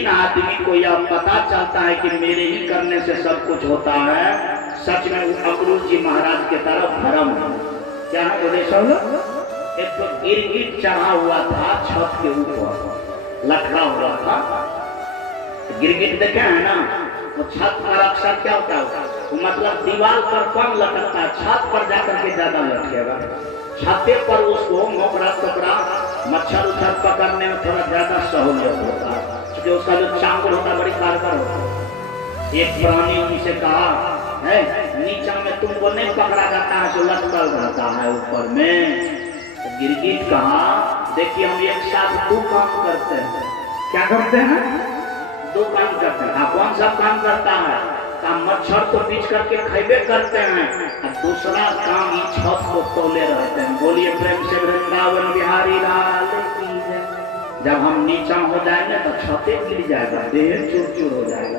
जिन आदमी को यह पता चलता है कि मेरे ही करने से सब कुछ होता है, सच में अक्रूर जी महाराज के तरफ भरम है। क्या है बोले सब? एक तो गिरगिट चढ़ा हुआ था छत के ऊपर, लटका हुआ था। गिरगिट देखे है ना, वो छत पर अक्सर क्या होता है, वो मतलब दीवार पर कम लटकता है, छत पर जाकर के ज्यादा लटकेगा। छते पर उसको मोकरा टोकरा मच्छर उच्छर पकड़ने में थोड़ा ज्यादा सहूलियत होता है, क्योंकि उसका जो चांगुल होता है बड़ी कारगर होता है। एक प्राणी उनसे कहा है, नीचा में तुमको नहीं पकड़ा जाता है, जो लटकल रहता है ऊपर में। गिरगिट कहा, देखिए हम एक साथ दो काम करते हैं। क्या करते हैं? दो काम करते हैं। कौन सा काम करता है? मच्छर को बीच करके खैबे करते हैं, और दूसरा काम ही छत को तोले रहते हैं। बोलिए प्रेम से वृंदावन बिहारी लाल की जय। जब हम नीचा हो जाएंगे तो छते गिर जाएगा, देह चूर चूर हो जाएगा।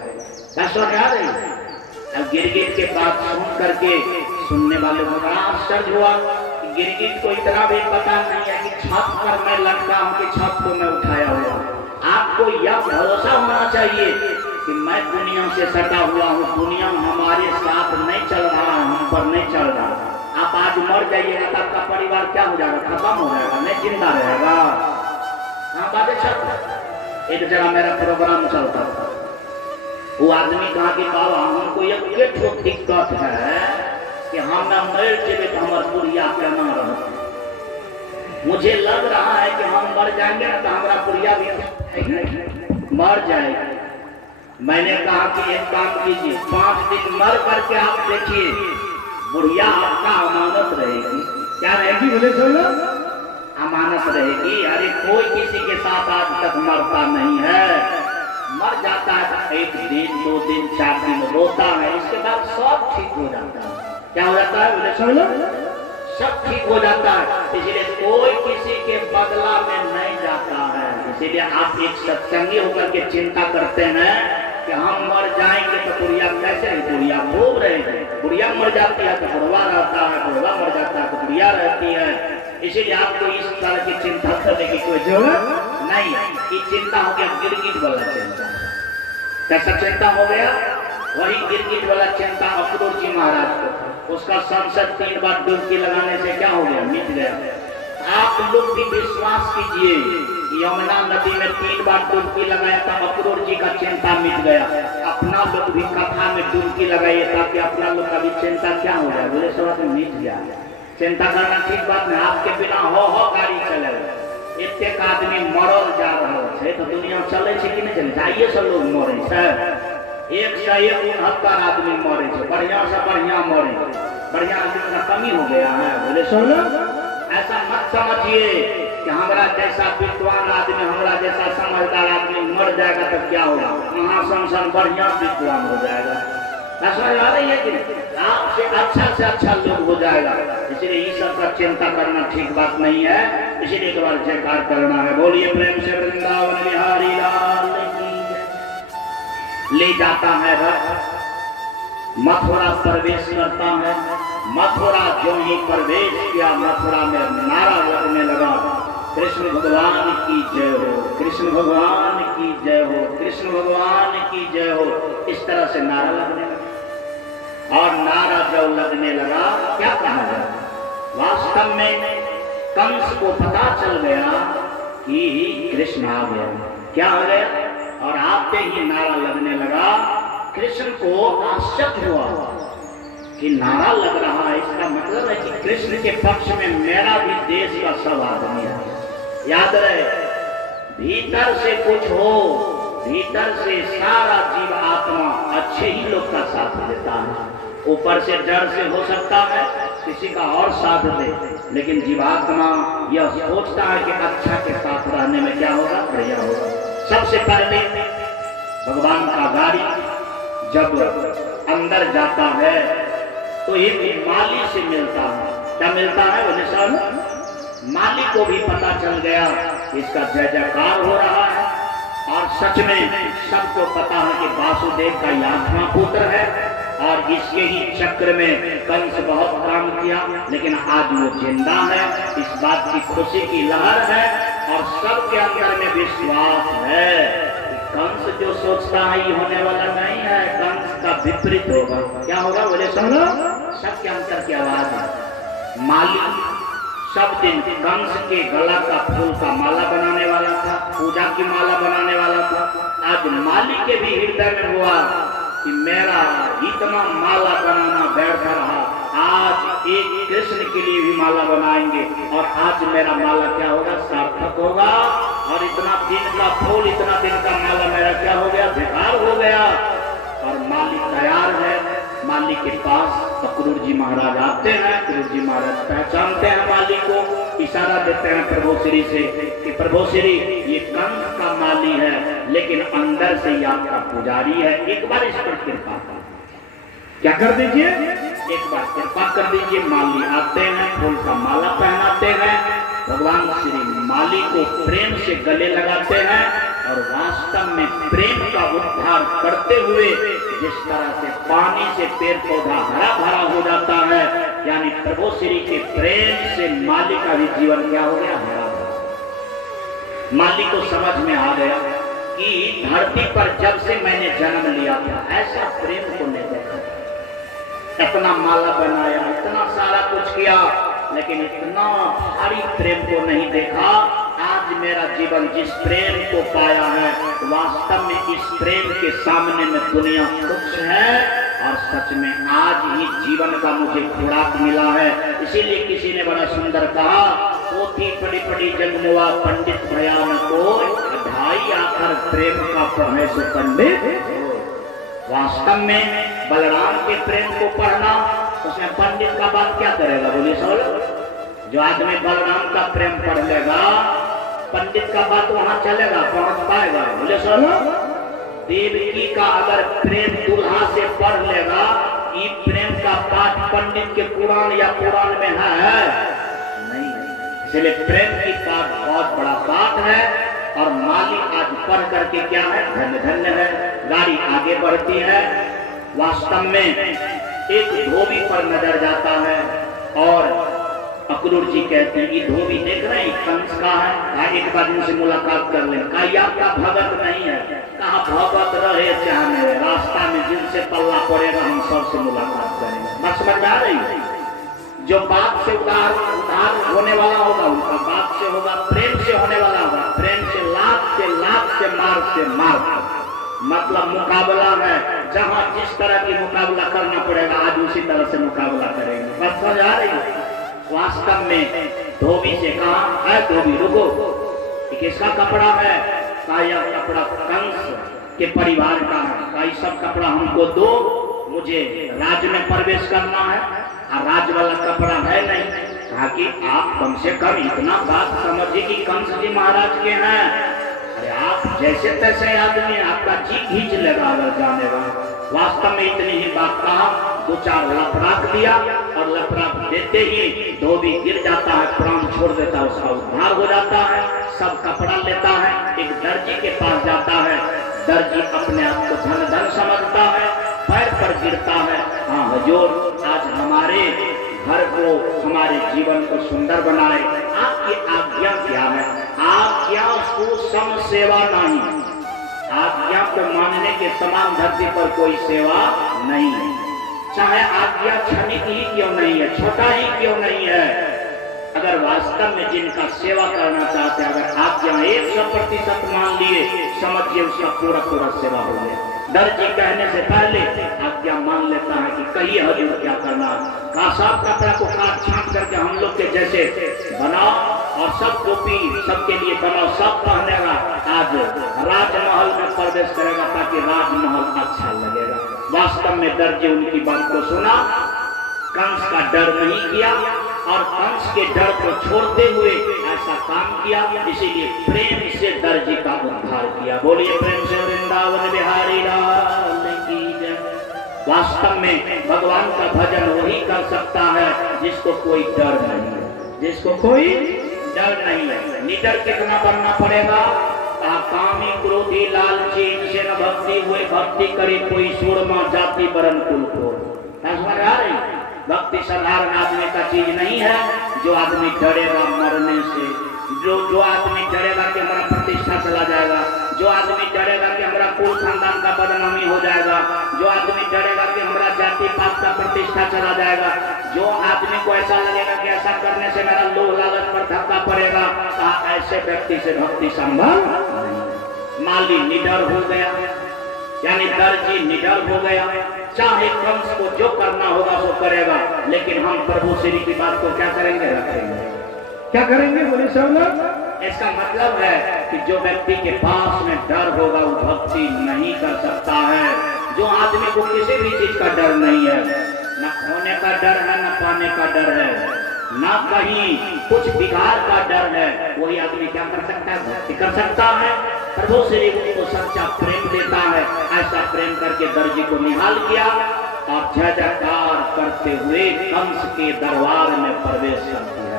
क्या समझ आ रही है? अब गिरगिट के बात सुन करके सुनने वाले को बड़ा आश्चर्य हुआ। गिरगिट को इतना भी पता नहीं है कि छत पर मैं लटका हूं कि छत को मैं उठाया हुआ। आपको यह भरोसा होना चाहिए कि मैं दुनिया से सटा हुआ हूँ, दुनिया हमारे साथ नहीं चल रहा है, हम पर नहीं चल रहा। आप आज मर जाइएगा तो आपका परिवार क्या हो जाएगा? खत्म हो जाएगा, नहीं जिंदा रहेगा। हाँ बातें चल। एक जगह मेरा प्रोग्राम चलता था, वो आदमी कहा कि बाबा हमको एक दिक्कत है कि हम ना मर जाए तो हमारे पुरिया क्या ना रहे। मुझे लग रहा है कि हम मर जाएंगे ना तो हमारा पुरिया भी मर जाएगा। मैंने कहा कि एक काम कीजिए, 5 दिन मर करके आप देखिए, बुढ़िया आपका अमानत रहेगी। क्या रहेगी? बोले बोलो, अमानत रहेगी। अरे कोई किसी के साथ आज तक मरता नहीं है, मर जाता है तो 1 दिन 2 दिन 4 दिन रोता है, इसके बाद सब ठीक हो जाता है। क्या हो जाता है? बोले बोलो, सब ठीक हो जाता है। इसलिए कोई किसी के बदला में नहीं जाता है। इसीलिए आप एक सत्संगी होकर के चिंता करते हैं कि हम मर जाएंगे तो बुढ़िया कैसे है? बुढ़िया खूब रहेगी। बुढ़िया मर जाती है तो बुढ़वा रहता है, बुढ़वा मर जाता है तो बुढ़िया रहती है। इसीलिए आपको इस तरह की चिंता करने की कोई जरूरत नहीं। ये चिंता हो गया गिरगिट वाला चिंता। कैसा चिंता हो गया? वही गिरगिट वाला चिंता अक्रूर जी महाराज को। उसका संसद 3 बार डुबकी लगाने से क्या हो गया? मिट गया। आप लोग भी विश्वास कीजिए, यमुना नदी में 3 बार डुबकी लगाया था, अक्रूर जी का चिंता मिट गया। अपना लोग भी कथा में डुबकी लगाइए ताकि अपना लोग का भी चिंता क्या हो जाए? बोले सब मिट गया। चिंता करना ठीक बात नहीं। आपके बिना हो गाड़ी चले, एक आदमी मरल जा रहा है तो दुनिया चले कि नहीं चले? जाइए सब लोग मरे से 169 आदमी मरे, बढ़िया से बढ़िया मरे, बढ़िया आदमी का कमी हो गया है। बोले सब ऐसा मत समझिए कि हमारा जैसा विद्वान आदमी, हमारा जैसा समझदार आदमी मर जाएगा तो क्या होगा? महासंसार बढ़िया विद्वान हो जाएगा। समझ आ रही है कि आपसे अच्छा लोग हो जाएगा। इसलिए इस सब का चिंता करना ठीक बात नहीं है। इसीलिए एक बार जयकार करना है। बोलिए प्रेम से वृंदावन बिहारी लाल की जय। ले जाता है रथ, मथुरा प्रवेश करता है। मथुरा जो ही प्रवेश किया, मथुरा में नारा लगने लगा, कृष्ण भगवान की जय हो, कृष्ण भगवान की जय हो, कृष्ण भगवान की जय हो। इस तरह से नारा लगने लगा। और नारा जब लगने लगा, क्या कहा जाए? वास्तव में कंस को पता चल गया कि कृष्ण आ गया। क्या हो गया? और आते ही नारा लगने लगा। कृष्ण को आश्चर्य हुआ कि नारा लग रहा है, इसका मतलब है कि कृष्ण के पक्ष में मेरा भी देश का सब आदमी है। याद रहे, भीतर से कुछ हो, भीतर से सारा जीव आत्मा अच्छे ही लोग का साथ देता है। ऊपर से डर से हो सकता है किसी का और साथ दे, लेकिन जीवात्मा यह सोचता है कि अच्छा के साथ रहने में क्या होगा? बढ़िया होगा। सबसे पहले भगवान का गाड़ी जब अंदर जाता है तो एक माली से मिलता है। क्या मिलता है? बोले साहब, माली को भी पता चल गया इसका जय जयकार हो रहा है। और सच में सबको पता है कि वासुदेव का 8वां पुत्र है, और इसके ही चक्र में कंस बहुत काम किया, लेकिन आज वो जिंदा है। इस बात की खुशी की लहर है और सबके अंदर में विश्वास है कि कंस जो सोचता है ये होने वाला नहीं है, कंस का विपरीत होगा। क्या होगा बोले सुन लो, सबके अंतर की आवाज है। माली सब दिन कंस के गला का फूल का माला बनाने वाला था, पूजा की माला बनाने वाला था। आज माली के भी हृदय में हुआ कि मेरा इतना माला बनाना व्यर्थ रहा, आज एक कृष्ण के लिए भी माला बनाएंगे और आज मेरा माला क्या होगा, सार्थक होगा। और इतना दिन का फूल, इतना दिन का माला मेरा क्या हो गया, बेकार हो गया। और माली तैयार है, माली के पास अक्रूर जी महाराज आते हैं। अक्रूर जी महाराज पहचानते हैं माली को, इशारा देते हैं प्रभु श्री से कि प्रभु श्री ये कंस का माली है लेकिन अंदर से ये आपका पुजारी है, एक बार इस पर कृपा क्या कर दीजिए, एक बार कृपा कर दीजिए। माली आते हैं, फूल का माला पहनाते हैं, भगवान श्री माली को प्रेम से गले लगाते हैं और वास्तव में प्रेम का उद्धार करते हुए जिस तरह से पानी से पेड़ पौधा हरा भरा हो जाता है, यानी प्रभु श्री के प्रेम से माली का भी जीवन क्या हो गया, हरा भरा। माली को समझ में आ गया कि धरती पर जब से मैंने जन्म लिया था ऐसा प्रेम को नहीं देखा। इतना माला बनाया, इतना सारा कुछ किया, लेकिन इतना भारी प्रेम को नहीं देखा। आज मेरा जीवन जिस प्रेम को पाया है, वास्तव में इस प्रेम के सामने में दुनिया तुच्छ है और सच में आज ही जीवन का मुझे खुराक मिला है। इसीलिए किसी ने बड़ा सुंदर कहा, पोथी पड़ी पड़ी जन्मुआ पंडित भयान को ढाई आकर प्रेम का पढ़े से पंडित। वास्तव में बलराम के प्रेम को पढ़ना, उसमें पंडित का बात क्या करेगा बोलिए सब। जो आदमी बलराम का प्रेम पढ़ लेगा, पंडित का बात वहां चलेगा, पहुंच पाएगा बोले सब। देवकी का अगर प्रेम दूल्हा से पढ़ लेगा, ये प्रेम का पाठ पंडित के पुराण या पुराण में है नहीं। इसलिए प्रेम की पाठ बहुत बड़ा पाठ है और माली आज पढ़ करके क्या है, धन्य धन्य है। गाड़ी आगे बढ़ती है, वास्तव में एक धोबी पर नजर जाता है और अक्रूर जी कहते हैं, ये धोबी देख रहे हैं कंस का है, एक बार इनसे मुलाकात कर लें। कहा आपका भगत नहीं है, कहा भगत रहे चाहे रास्ता में जिनसे पल्ला पड़ेगा हम सबसे मुलाकात करेंगे। बात समझ में आ रही है। जो बात से उधार होने वाला होगा उनका बात से होगा, प्रेम से होने वाला होगा प्रेम से, लाख से मार मतलब मुकाबला है। जहां जिस तरह की मुकाबला करना पड़ेगा आज उसी तरह से मुकाबला करेंगे। बात समझ आ रही है। वास्तव में धोबी से कहा, है धोबी रुको, किसका कपड़ा है, कहा यह कपड़ा कंस के परिवार का है, कहा सब कपड़ा हमको दो, मुझे राज्य में प्रवेश करना है और राज्य वाला कपड़ा है नहीं। कहा कि आप कम से कम इतना बात समझिए कि कंस जी महाराज के हैं, अरे आप जैसे तैसे आदमी, आपका जी खींच लेगा अगर जाने वाला। वास्तव में इतनी ही बात कहा, दो चार लपराक दिया और लपराक देते ही धोबी गिर जाता है, प्राण छोड़ देता है, उसका उद्धार हो जाता है। सब कपड़ा लेता है, एक दर्जी के पास जाता है, दर्जी अपने आप को धन धन समझता है, पैर पर गिरता है, हाँ हुजूर आज हमारे घर को, हमारे जीवन को सुंदर बनाए, आपकी आज्ञा क्या है। आज्ञा सुसम सेवा नहीं, आज्ञा को मानने के समान धरती पर कोई सेवा नहीं है, चाहे आज्ञा क्षणिक ही क्यों नहीं है, छोटा ही क्यों नहीं है। अगर वास्तव में जिनका सेवा करना चाहते हैं, अगर आज्ञा 100% मान लिए, समझिए उसका पूरा पूरा सेवा हो गया। दर्जी कहने से पहले आज्ञा मान लेता है कि कहिए हजूर क्या करना है। साफ कपड़ा को काट छांट करके हम लोग के जैसे बनाओ और सब टोपी सबके लिए बनाओ, सब पहनेगा, आज राजमहल में प्रवेश करेगा ताकि राजमहल अच्छा लगेगा। वास्तव में दर्जी उनकी बात को सुना, कंस का डर नहीं किया और कंस के डर को छोड़ते हुए ऐसा काम किया, इसीलिए प्रेम से दर्जी का उद्धार किया। बोलिए प्रेम से वृंदावन बिहारी लाल की जय। वास्तव में भगवान का भजन वही कर सकता है जिसको कोई डर नहीं है, जिसको कोई डर नहीं है। निडर कितना बनना पड़ेगा, कामी क्रोधी लालची इनसे न भक्ति हुए, भक्ति करे कोई सूरमा जाति बरन कुल को। समझ आ रही, भक्ति साधारण आदमी का चीज नहीं है। जो आदमी डरेगा मरने से, जो आदमी डरेगा कि हमारा प्रतिष्ठा चला जाएगा, जो आदमी डरेगा कि का बदनामी हो जाएगा, जो आदमी डरेगा कि हमारा जाति पात का प्रतिष्ठा चला जाएगा, जो आदमी को ऐसा लगेगा कि ऐसा करने से मेरा लोभ लालच पर धक्का पड़ेगा, ऐसे व्यक्ति से भक्ति संभव नहीं। माली निडर हो गया, यानी दर्जी निडर हो गया, चाहे कंस को जो करना होगा वो करेगा, लेकिन हम प्रभु श्री की बात को क्या करेंगे, रखेंगे। क्या करेंगे बोले सब लोग? इसका मतलब है कि जो व्यक्ति के पास में डर होगा वो भक्ति नहीं कर सकता है। जो आदमी को किसी भी चीज का डर नहीं है, न खोने का डर है, न पाने का डर है, न कहीं कुछ बिगाड़ का डर है, वही आदमी क्या कर सकता है, भक्ति कर सकता है। प्रभु श्री को सच्चा प्रेम देता है। ऐसा प्रेम करके दर्जी को निहाल किया और जय जयकार करते हुए कंस के दरबार में प्रवेश कर दिया।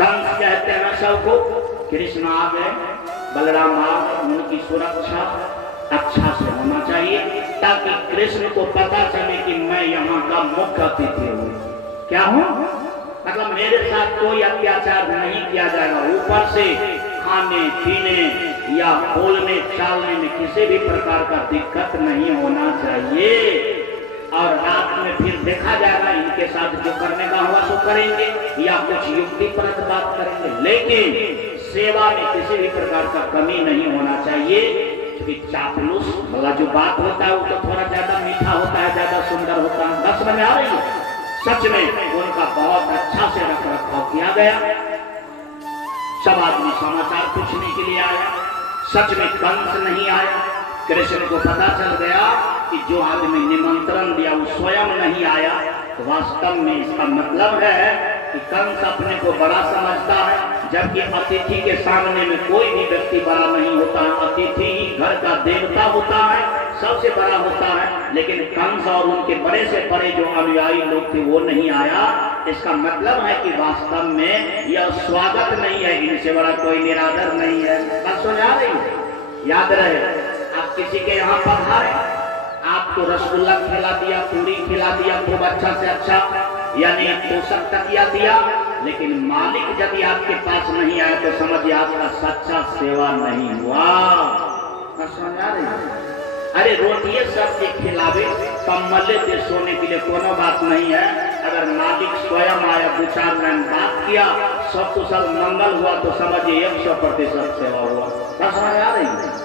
कंस कहते हैं सबको, कृष्ण आ गए, बलराम आ गए, उनकी सुरक्षा अच्छा से होना चाहिए ताकि कृष्ण को पता चले कि मैं यहाँ का मुख्य अतिथि हूँ। क्या हूँ? मतलब मेरे साथ कोई अत्याचार नहीं किया जाएगा। ऊपर से खाने पीने या बोलने चालने में किसी भी प्रकार का दिक्कत नहीं होना चाहिए। और रात में फिर देखा जाएगा, इनके साथ जो करने का हुआ सो करेंगे या कुछ युक्तिपरक बात करेंगे, लेकिन सेवा में किसी भी प्रकार का कमी नहीं होना चाहिए। क्योंकि चापलूस वाला जो बात होता है वो तो थोड़ा ज्यादा मीठा होता है, ज्यादा सुंदर होता है। बस समझ आ रही है? सच में उनका बहुत अच्छा से रख रखाव किया गया। सब आदमी समाचार पूछने के लिए आया। सच में कंस नहीं आया। कृष्ण को पता चल गया कि जो आदमी निमंत्रण दिया वो स्वयं नहीं आया, तो वास्तव में इसका मतलब है कि कंस अपने को बड़ा समझता है, जबकि अतिथि के सामने में कोई भी व्यक्ति बड़ा नहीं होता है। अतिथि ही घर का देवता होता है, सबसे बड़ा होता है। लेकिन कंस और उनके बड़े से बड़े जो अनुयायी लोग थे वो नहीं आया। इसका मतलब है कि वास्तव में यह स्वागत नहीं है, इनसे बड़ा कोई निरादर नहीं है। बस सुना रही, याद रहे, आप किसी के यहाँ पधारे, आपको रसगुल्ला खिला दिया, पूरी खिला दिया, खूब अच्छा से अच्छा, यानी पोषक तकिया दिया, लेकिन मालिक यदि आपके पास नहीं आया तो समझिए आपका सच्चा सेवा नहीं हुआ। समझा रहे? अरे रोटिए सबके खिलावे, कम्बले दे सोने के लिए कोनो बात नहीं है। अगर मालिक स्वयं आया, दो चार लाइन बात किया, सब कुशल मंगल हुआ, तो समझिए 100% सेवा हुआ। समझ आ रही है?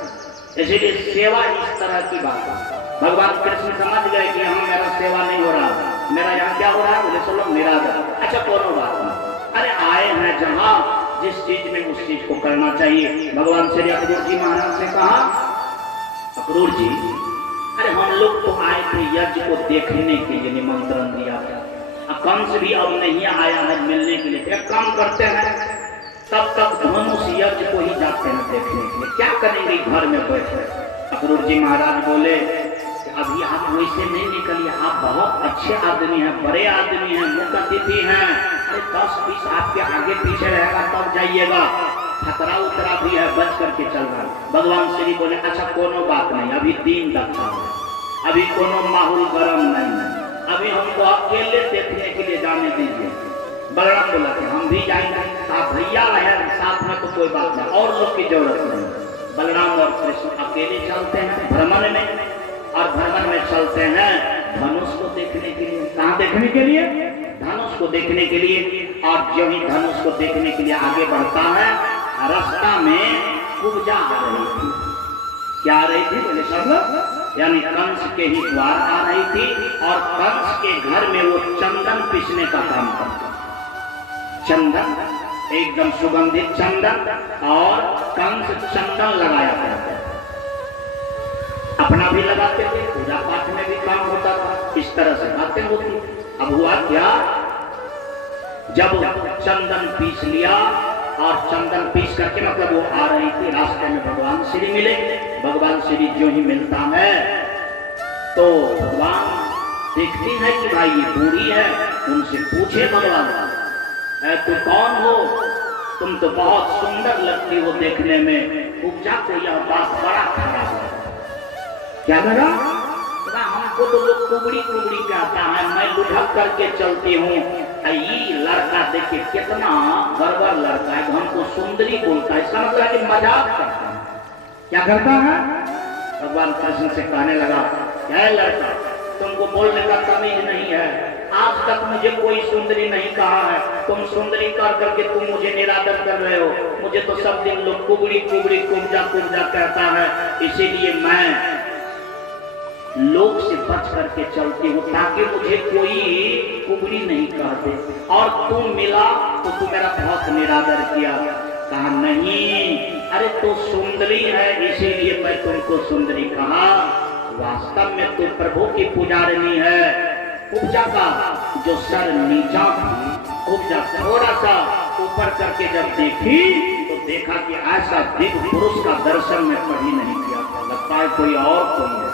इसीलिए सेवा इस तरह की बात है। भगवान कृष्ण समझ गए कि यहाँ मेरा सेवा नहीं हो रहा, मेरा यहाँ क्या हो रहा है, बोले चलो मेरा अच्छा कोनो बात नहीं। अरे आए हैं जहाँ जिस चीज में उस चीज को करना चाहिए। भगवान श्री अक्रूर जी महाराज से कहा, अक्रूर जी, अरे हम लोग तो आए थे यज्ञ को देखने के लिए, निमंत्रण दिया था। कंस भी अब नहीं आया है मिलने के लिए। एक काम करते हैं, तब तक धनुष यज्ञ को ही जाते हैं देखने के लिए। क्या करेंगे घर में बैठे? अक्रूर जी महाराज बोले, अभी आप वैसे नहीं निकलिए, आप बहुत अच्छे आदमी हैं, बड़े आदमी हैं, मुख्य अतिथि हैं। अरे 10-20 आपके आगे पीछे रहेगा तब जाइएगा, खतरा उतरा भी है, बच करके चलना। भगवान श्री बोले, अच्छा कोनो बात नहीं, अभी दिन तक अभी कोनो माहौल गर्म नहीं है, अभी हमको अकेले देखने के लिए जाने दीजिए। बलराम बोला कि हम भी जाएंगे, आप भैया रहे साथ में तो कोई बात नहीं, और लोग की जरूरत नहीं। बलराम और कृष्ण अकेले चलते हैं भ्रमण में, और भ्रमण में चलते हैं धनुष को देखने के लिए। कहाँ देखने के लिए? धनुष को देखने के लिए। और जो ही धनुष को देखने के लिए आगे बढ़ता है, रास्ता में कुब्जा आ रही थी। क्या आ रही थी बोले सब लोग? यानी कंस के ही द्वार आ रही थी, और कंस के घर में वो चंदन पीसने का काम करता। चंदन, एकदम सुगंधित चंदन, और कंस चंदन लगाया करते, अपना भी लगाते थे, पूजा पाठ में भी काम होता था। इस तरह से बातें होती। अब हुआ क्या, जब चंदन पीस लिया, और चंदन पीस करके मतलब वो आ रही थी, रास्ते में भगवान श्री मिले। भगवान श्री जो ही मिलता है तो भगवान देखती है कि भाई ये बूढ़ी है, उनसे पूछे भगवान, तू कौन हो? तुम तो बहुत सुंदर लगती हो देखने में। उपजा को यह बात बड़ा खराब है। क्या लगा? हमको तो लोग कुबड़ी कुबड़ी कहता है, मैं लुढ़क करके चलती हूँ, ये लड़का देखिए कितना गड़बड़ लड़का है, हमको सुंदरी बोलता है। इसका मतलब है कि मजाक करता है। क्या करता है? भगवान कृष्ण से कहने लगा, क्या लड़का, तुमको बोलने का तमीज नहीं है, आज तक मुझे कोई सुंदरी नहीं कहा है, तुम सुंदरी कर करके तुम मुझे निरादर कर रहे हो, मुझे तो सब दिन लोग कुबड़ी कुबड़ी कुब्जा कुब्जा कहता है, इसीलिए मैं लोग से बच करके चलती हूँ ताकि मुझे कोई कुबड़ी नहीं कहते। और तुम मिला तो तू मेरा बहुत निरादर किया। कहा नहीं, अरे तो सुंदरी है इसीलिए मैं तुमको सुंदरी कहा, वास्तव में तू प्रभु की पुजारिनी है। कुब्जा का जो सर नीचा था, कुब्जा थोड़ा सा ऊपर करके जब देखी तो देखा कि ऐसा दिव्य पुरुष का दर्शन में कभी नहीं किया था, लगता है कोई और कोई है।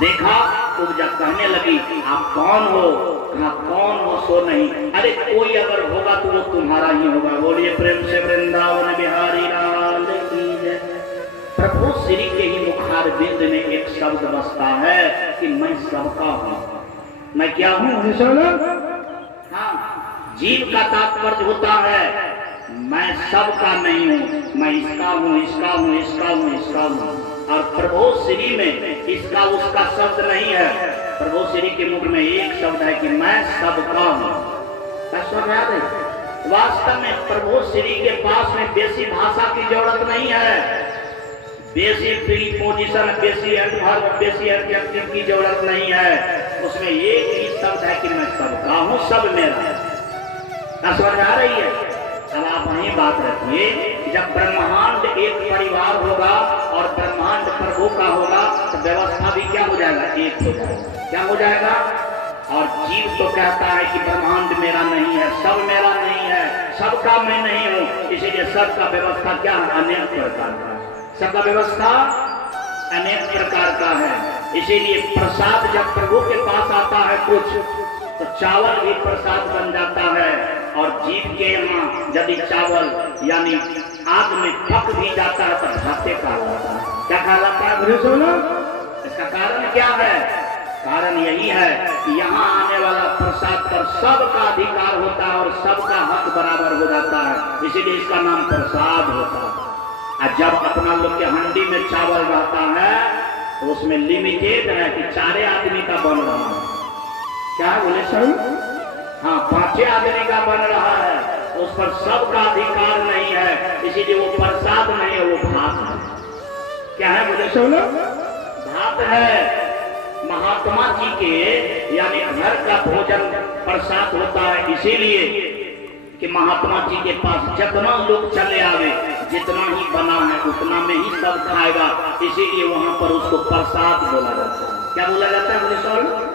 देखा, कुब्जा कहने लगी, आप कौन हो? कहा कौन हो सो नहीं, अरे कोई अगर होगा तो वो तुम्हारा ही होगा। बोलिए प्रेम से वृंदावन बिहारी लाल की जय। प्रभु श्री के ही मुखार बिंद में एक शब्द बसता है कि मैं सबका हूँ। मैं क्या हूँ? हाँ, जीव का तात्पर्य होता है मैं सबका नहीं हूँ, मैं इसका हूँ, इसका हूँ, इसका हूँ, इसका हूँ। और प्रभु श्री में इसका उसका शब्द नहीं है। प्रभु श्री के मुख में एक शब्द है कि मैं सबका हूँ। वास्तव में प्रभु श्री के पास में बेसी भाषा की जरूरत नहीं है, बेसी प्रीपोजिशन, बेसी एडवर्ब, बेसी एडजेक्टिव की जरूरत नहीं है। उसमें एक ही शब्द है कि मैं सबका हूँ, सब मेरा है। समझ आ रही है? अब आप वही बात रखिए, जब ब्रह्मांड एक परिवार होगा और ब्रह्मांड प्रभु का होगा तो व्यवस्था भी क्या हो जाएगा? एक हो जाएगा। क्या हो जाएगा? और जीव तो कहता है कि ब्रह्मांड मेरा नहीं है, सब मेरा नहीं है, सबका मैं नहीं हूँ, इसीलिए सबका व्यवस्था क्या है? अनेक प्रकार का। सबका व्यवस्था अनेक प्रकार का है। इसीलिए प्रसाद जब प्रभु के पास आता है कुछ, तो चावल भी प्रसाद बन जाता है। और जीव के यहाँ यदि चावल यानी आग में पक भी जाता है तो भाते कहलाता है। क्या कहलाता है? इसका कारण क्या है? कारण यही है कि यहाँ आने वाला प्रसाद पर सबका अधिकार होता है और सबका हक बराबर हो जाता है, इसीलिए इसका नाम प्रसाद होता है। और जब अपना लोग के हंडी में चावल रहता है तो उसमें लिमिटेड है कि 4 आदमी का बन रहा है। क्या बोले सर? हाँ, 5 आदमी का बन रहा है, उस पर सबका अधिकार नहीं है, इसीलिए वो प्रसाद नहीं है, वो भात है। क्या है बोले सब लोग? भात है। महात्मा जी के यानी घर का भोजन प्रसाद होता है, इसीलिए कि महात्मा जी के पास जितना लोग चले आवे, जितना ही बना है उतना में ही सब खाएगा, इसीलिए वहां पर उसको प्रसाद बोला जाता है। क्या बोला जाता है बोले सब?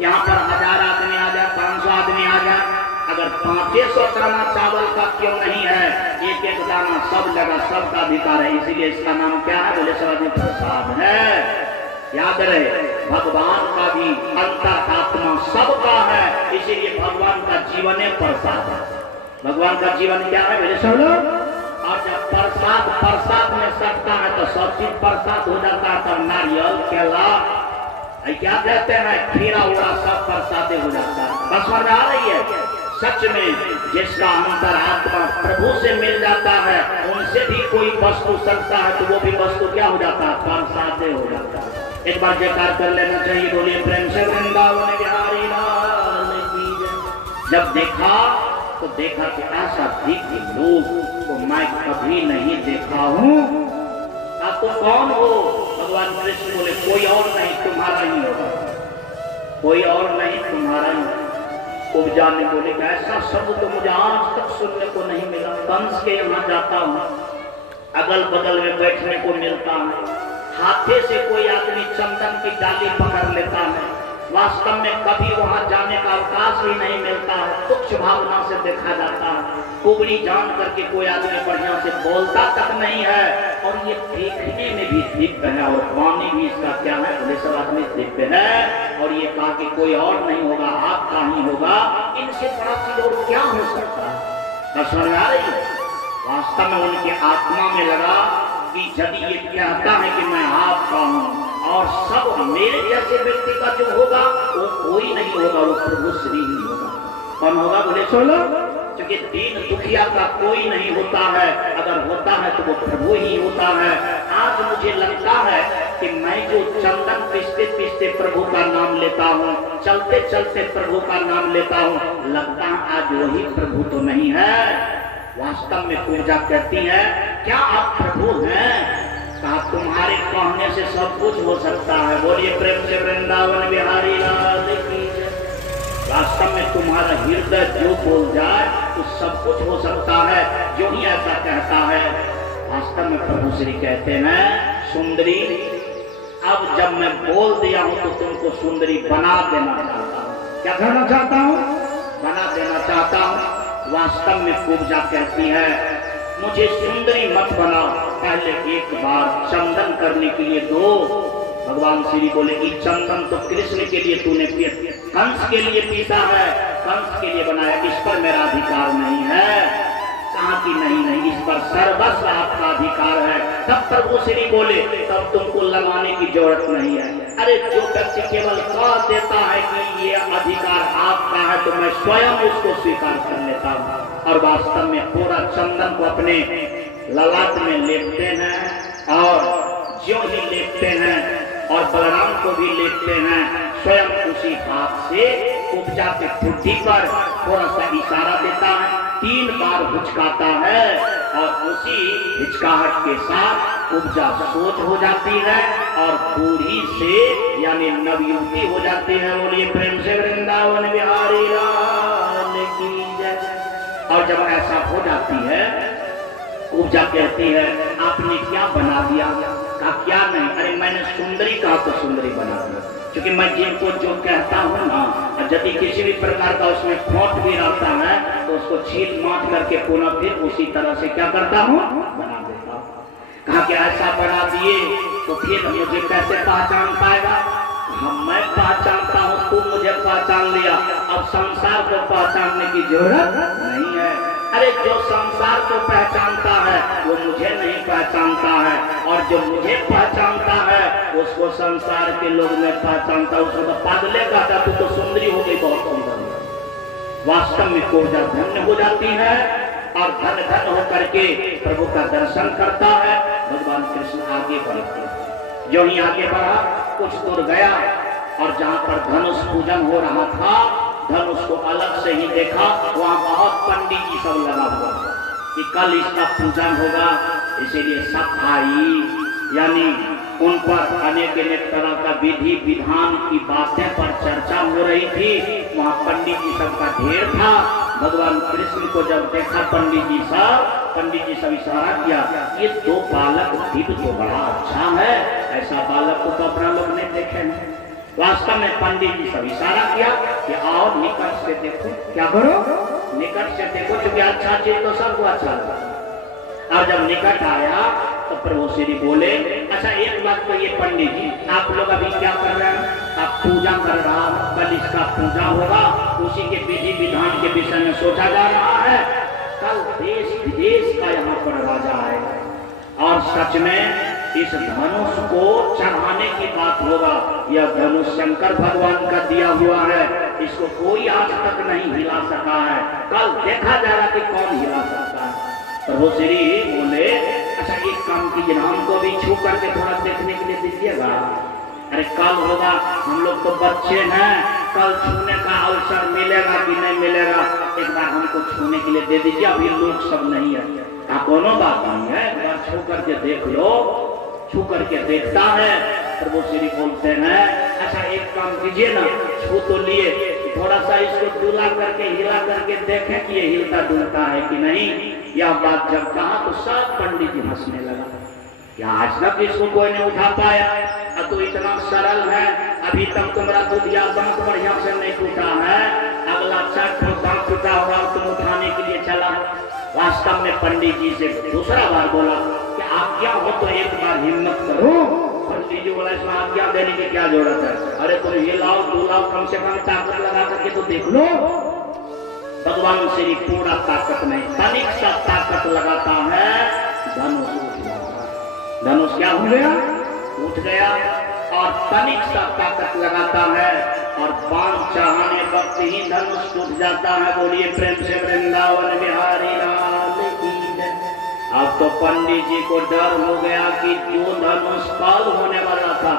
यहाँ पर 1000 आदमी आ जाए, 500 आदमी आ जाए, अगर 500 दाना चावल का क्यों नहीं है, एक एक दाना सब लगा, सबका अधिकार है, इसीलिए इसका नाम क्या है बोले सब? प्रसाद है। याद रहे, भगवान का भी अंतरात्मा सबका है, इसीलिए भगवान का जीवन है प्रसाद है। भगवान का जीवन क्या है बोले सब? और जब प्रसाद में सकता है तो सब चीज प्रसाद हो जाता है। तो नारियल, केला, क्या कहते हैं, खीरा उड़ा सब प्रसादे हो जाता है। बस समझ आ रही है? सच में जिसका अंतरात्मा प्रभु से मिल जाता है, उनसे भी कोई वस्तु सकता है तो वो भी वस्तु क्या हो जाता है? प्रसादे हो जाता है। एक बार जयकार कर लेना चाहिए। बोलिए प्रेम से वृंदावन बिहारी लाल की जय। जब देखा तो देखा कि ऐसा दिव्य लोग को मैं कभी नहीं देखा हूँ। आप तो कौन हो? भगवान कृष्ण बोले कोई और नहीं, तुम्हारा ही होगा, कोई और नहीं, तुम्हारा ही। कुब्जा ने बोले कि ऐसा शब्द तो मुझे आज तक सुनने को नहीं मिला। कंस के यहाँ जाता हूँ, अगल बगल में बैठने को मिलता है, हाथे से कोई आदमी चंदन की डाली पकड़ लेता है, वास्तव में कभी वहां जाने का अवकाश ही नहीं मिलता है, तुच्छ भावना से देखा जाता है। कुबड़ी जान करके कोई आदमी बढ़िया से बोलता तक नहीं है, और ये देखने में भी दिव्य है और वाणी भी इसका क्या है बोले सब आदमी दिव्य है। और ये कहा कि कोई और नहीं होगा, आपका ही होगा, इनसे बड़ा चीज और क्या हो सकता है? समझ आ रही है? वास्तव में उनकी आत्मा में लगा कि जब ये कहता है कि मैं आपका हूँ और सब मेरे जैसे व्यक्ति का जो होगा वो कोई नहीं होगा, वो प्रभु श्री ही होगा। कौन होगा बोले सोलो? क्योंकि दीन दुखिया का कोई नहीं होता है, अगर होता है तो वो प्रभु ही होता है। आज मुझे लगता है कि मैं जो चंदन पीसते पीसते प्रभु का नाम लेता हूँ, चलते चलते प्रभु का नाम लेता हूँ, लगता है आज वही प्रभु तो नहीं है। वास्तव में पूजा कहती है क्या आप प्रभु हैं? कहा तुम्हारे कहने से सब कुछ हो सकता है। बोलिए प्रेम से वृंदावन बिहारी लाल की जय। वास्तव में तुम्हारा हृदय जो बोल जाए तो सब कुछ हो सकता है, जो ही ऐसा कहता है। वास्तव में प्रभु श्री कहते हैं सुंदरी, अब जब मैं बोल दिया हूं तो तुमको सुंदरी बना देना चाहता हूं। क्या करना चाहता हूं? बना देना चाहता हूं। वास्तव में पूजा कहती है मुझे सुंदरी मत बनाओ, पहले एक बार चंदन करने के लिए दो। भगवान श्री बोले कि चंदन तो कृष्ण के लिए तूने कंस के लिए पीसा है, कंस के लिए बनाया, इस पर मेरा अधिकार नहीं है। कहा कि नहीं, इस पर सर्वस्व आपका अधिकार है। तब प्रभु श्री बोले तब तुमको लगाने की जरूरत नहीं है। अरे जो व्यक्ति केवल कह देता है कि ये अधिकार आपका है तो मैं स्वयं उसको स्वीकार कर लेता हूँ। और वास्तव में पूरा चंदन को अपने ललाट में लेपते हैं और ज्यों ही लेपते हैं और बलराम को भी लेपते हैं, स्वयं उसी हाथ से उपजा के ठुड्डी पर थोड़ा सा इशारा देता है, 3 बार हुचकाता है और उसी हिचकाहट के साथ उपजा सोच हो जाती है और बूढ़ी से यानी नवयुवती हो जाती है। बोलिए प्रेम से वृंदावन बिहारी लाल की जय। और जब ऐसा हो जाती है उपजा कहती है आपने क्या बना दिया? कहा क्या नहीं, अरे मैंने सुंदरी कहा तो सुंदरी बना दिया। क्योंकि मैं जिनको जो कहता हूँ ना, यदि किसी भी प्रकार का उसमें खोट भी रहता है तो उसको छील माट करके पुनः फिर उसी तरह से क्या करता हूँ, बना देता हूँ। कहा कि ऐसा बना दिए तो फिर मुझे कैसे पहचान पाएगा? हम मैं पहचानता हूँ, तू मुझे पहचान लिया, अब संसार को पहचानने की जरूरत नहीं है। अरे जो संसार को पहचानता है वो मुझे नहीं पहचानता है, और जो मुझे पहचानता है उसको संसार के लोग नहीं पहचानता। उसको तो पागले कहता, तू तो सुंदरी हो गई, बहुत सुंदर। वास्तव में पूजा धन्य हो जाती है और धन धन होकर के प्रभु का दर्शन करता है। भगवान कृष्ण आगे बढ़ते, जो ही आगे बढ़ा कुछ दूर गया और जहाँ पर धनुष पूजन हो रहा था, धनुष को अलग से ही देखा, वहाँ बहुत पंडित जी सब लगा हुआ कि कल इसका पूजन होगा, इसीलिए सब आई, यानी उन पर अनेक अनेक तरह का विधि विधान की बातें पर चर्चा हो रही थी। वहाँ पंडित जी सबका ढेर था। भगवान कृष्ण को जब देखा पंडित जी सब इशारा किया, ये 2 बालक दिव्य तो बड़ा अच्छा है, ऐसा बालक को तो अपना लोग नहीं देखे हैं। वास्तव में पंडित जी सब इशारा किया कि आओ निकट से देखो। क्या करो? निकट से देखो, क्योंकि अच्छा चीज तो सबको अच्छा लगा। और जब निकट आया तो प्रभु श्री बोले अच्छा एक बात तो ये पंडित जी, आप लोग अभी क्या कर रहे हैं? आप पूजा कर रहा हूँ, कल इसका पूजा होगा, उसी के विधि विधान के विषय में सोचा जा रहा है। कल देश विदेश का यहाँ पर राजा आएगा और सच में इस धनुष को चढ़ाने की बात होगा। यह धनुष शंकर भगवान का दिया हुआ है, इसको कोई आज तक नहीं हिला सका है। कल देखा जाएगा कि कौन हिला सकता है। प्रभु श्री बोले अच्छा एक काम कीजिए, हमको भी छू करके थोड़ा देखने के लिए दीजिएगा। अरे कल होगा, हम लोग तो बच्चे हैं, कल छूने का अवसर मिलेगा कि नहीं मिलेगा, एक बार हमको छूने के लिए दे दीजिए, अभी लोग सब नहीं है। कोनो बात नहीं है, एक बार छू करके देख लो। छू करके देखता है, प्रभु श्री बोलते हैं अच्छा एक काम कीजिए ना, छू तो लिए, थोड़ा सा इसको डुला करके हिला करके देखें कि ये हिलता डुलता है कि नहीं। यह बात जब कहा तो सब पंडित जी हंसने लगा, क्या आज तक इसको कोई नहीं उठा पाया, अब तो इतना सरल है, अभी तक तुम्हारा दुधिया दांत बढ़िया से नहीं टूटा है, अगला चट दांत टूटा होगा तुम उठाने के लिए चला। वास्तव में पंडित जी से दूसरा बार बोला कि आज्ञा हो तो एक बार हिम्मत करो। पंडित जी बोला इसमें आज्ञा देने की क्या जरूरत है, अरे तुम हिलाओ डुलाओ, कम से कम ताकत लगा करके तो देख लो। भगवान श्री पूरा ताकत नहीं, तनिक सा ताकत लगाता है, धनुष उठ जाता है। धनुष क्या हो गया? उठ गया। और तनिक सा ताकत लगाता है और बाण चढ़ाने वक्त ही धनुष टूट जाता है। बोलिए प्रेम से वृंदावन बिहारी लाल की जय। अब तो पंडित जी को डर हो गया कि जो धनुष कल होने वाला था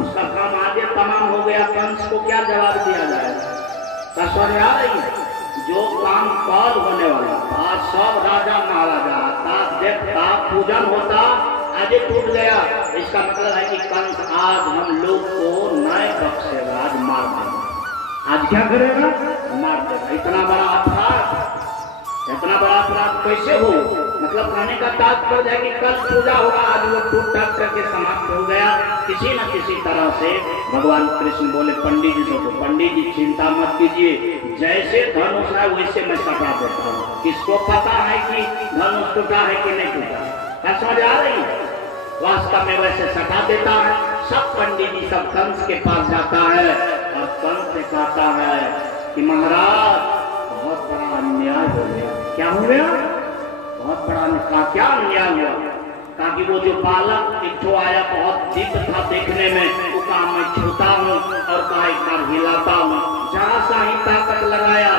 उसका काम आगे तमाम हो गया, कंस को क्या जवाब दिया जाएगा? समझ आ रही है? जो काम कल होने वाला था, सब राजा महाराजा था, देवता पूजन होता, आज टूट गया। इसका मतलब है कि कंस आज हम लोग को नए बख्शेगा, आज मार देगा। आज क्या करेगा? मार देगा। इतना बड़ा अपराध, इतना बड़ा अपराध कैसे हो? मतलब कहने का तात्पर्य है कि कल पूजा होगा, आज वो टूट टाट करके समाप्त हो गया। किसी न किसी तरह से भगवान कृष्ण बोले पंडित जी से, तो पंडित जी चिंता मत कीजिए, जैसे धनुष है वैसे मैं सटा देता हूँ। किसको पता है कि धनुष टूटा है कि नहीं टूटा? क्या समझ आ रही है? वास्तव में वैसे सटा देता है। सब पंडित जी सब कंस के पास जाता है और कंस से कहता है कि महाराज बहुत बड़ा अन्याय हो गया। क्या हो गया? बहुत बड़ा अन्याय। क्या अन्याय हुआ? ताकि वो जो बालक इठो आया बहुत दिव्य था देखने में, वो कहा मैं छूता हूँ और कहा एक बार हिलाता हूँ, जहाँ सा ही ताकत लगाया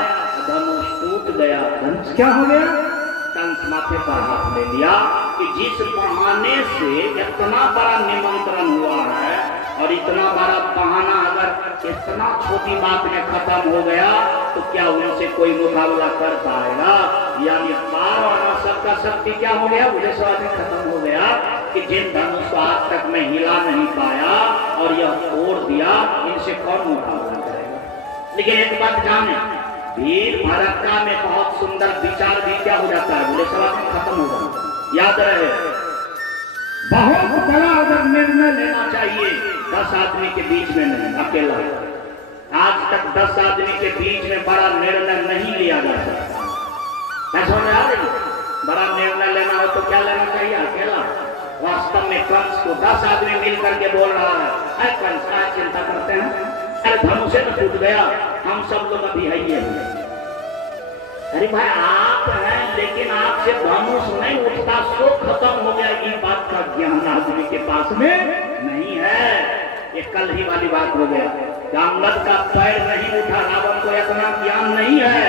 धनुष टूट गया। धनुष क्या हो गया? कंस माथे पर हाथ ले लिया कि जिस बहाने से इतना बड़ा निमंत्रण हुआ है और इतना बड़ा बहाना अगर इतना छोटी बात में खत्म हो गया तो क्या उनसे कोई मुकाबला कर पाएगा? यानी पार आना सबका शक्ति क्या हो गया? मुझे स्वाद में खत्म हो गया कि जिन धनुष को आज तक मैं हिला नहीं पाया और यह तोड़ दिया, इनसे कौन मुकाबला करेगा? लेकिन एक बात जाने, वीर भरत में बहुत सुंदर विचार भी क्या हो जाता है? बोले सवाल में खत्म हो जाता है। याद रहे, बहुत बड़ा अगर निर्णय लेना चाहिए 10 आदमी के बीच में नहीं, अकेला। आज तक 10 आदमी के बीच में बड़ा निर्णय नहीं लिया जा सकता। समझ आ रही? बड़ा निर्णय लेना हो तो क्या लेना चाहिए? अकेला। वास्तव में कंस को 10 आदमी मिल करके बोल रहा है, अरे कंस क्या चिंता करते हैं? अरे धनुष से तो टूट गया, हम सब लोग अभी है ही है। अरे भाई आप हैं, लेकिन आपसे धनुष नहीं उठता, सो खत्म हो गया। ये बात का ज्ञान आदमी के पास में नहीं है। ये कल ही वाली बात हो गया। अंगद का पैर नहीं उठा, रावण को इतना ज्ञान नहीं है।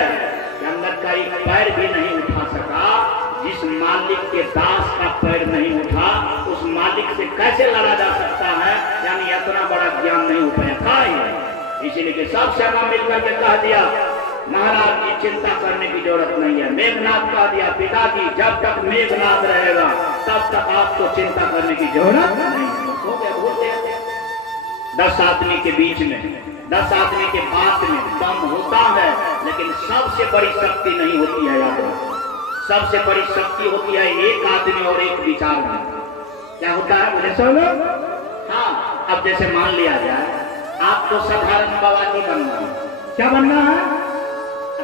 अंगद का एक पैर भी नहीं उठा सका। जिस मालिक के दास का पैर नहीं उठा, उस मालिक से कैसे लड़ा जा सकता है? यानी इतना बड़ा ज्ञान नहीं हो पाया। इसीलिए कि सब सेना मिलकर के कह दिया, महाराज की चिंता करने की जरूरत नहीं है। मेघनाथ कह दिया, पिताजी जब तक मेघनाथ रहेगा तब तक आपको चिंता करने की जरूरत नहीं है। 10 आदमी के बीच में, 10 आदमी के बात में दम होता है, लेकिन सबसे बड़ी शक्ति नहीं होती है। याद रखो, सबसे बड़ी शक्ति होती है एक आदमी और एक विचार में। क्या होता है बोले सब लोग? हाँ, अब जैसे मान लिया जाए आपको साधारण बाबाजी बनना है। क्या बनना है?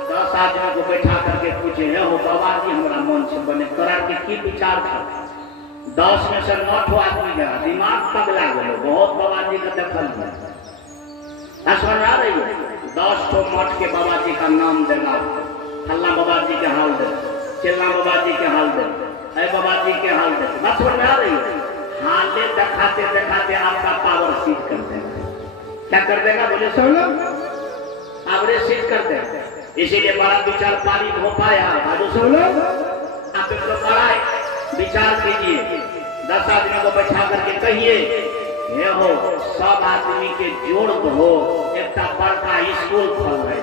10 आदमी को बैठा करके पूछे, हो बाबाजी हमारा मन से बने, तोरा के विचार था? 10 में से 9 आदमी गया, दिमाग पगला गए, बहुत बाबाजी का दखल है। समझ आ रही है? 10 ठो मठ के बाबाजी का नाम देगा, फल्ला बाबाजी के हाल दे, चिल्ला बाबाजी के हाल दे, ऐ बाबाजी के हाल दे। बस समझ आ रही है? हाले दिखाते दिखाते आपका पावर सीज कर देगा। क्या कर देगा बोले सब लोग? पावर सीज कर देगा। इसीलिए बड़ा विचार पारित हो पाया। बाजू सब लोग आप लोग बड़ा विचार कीजिए। 10 आदमी को बैठा करके कहिए, ये हो सब आदमी के जोड़ हो एक बड़का स्कूल खोल रहे।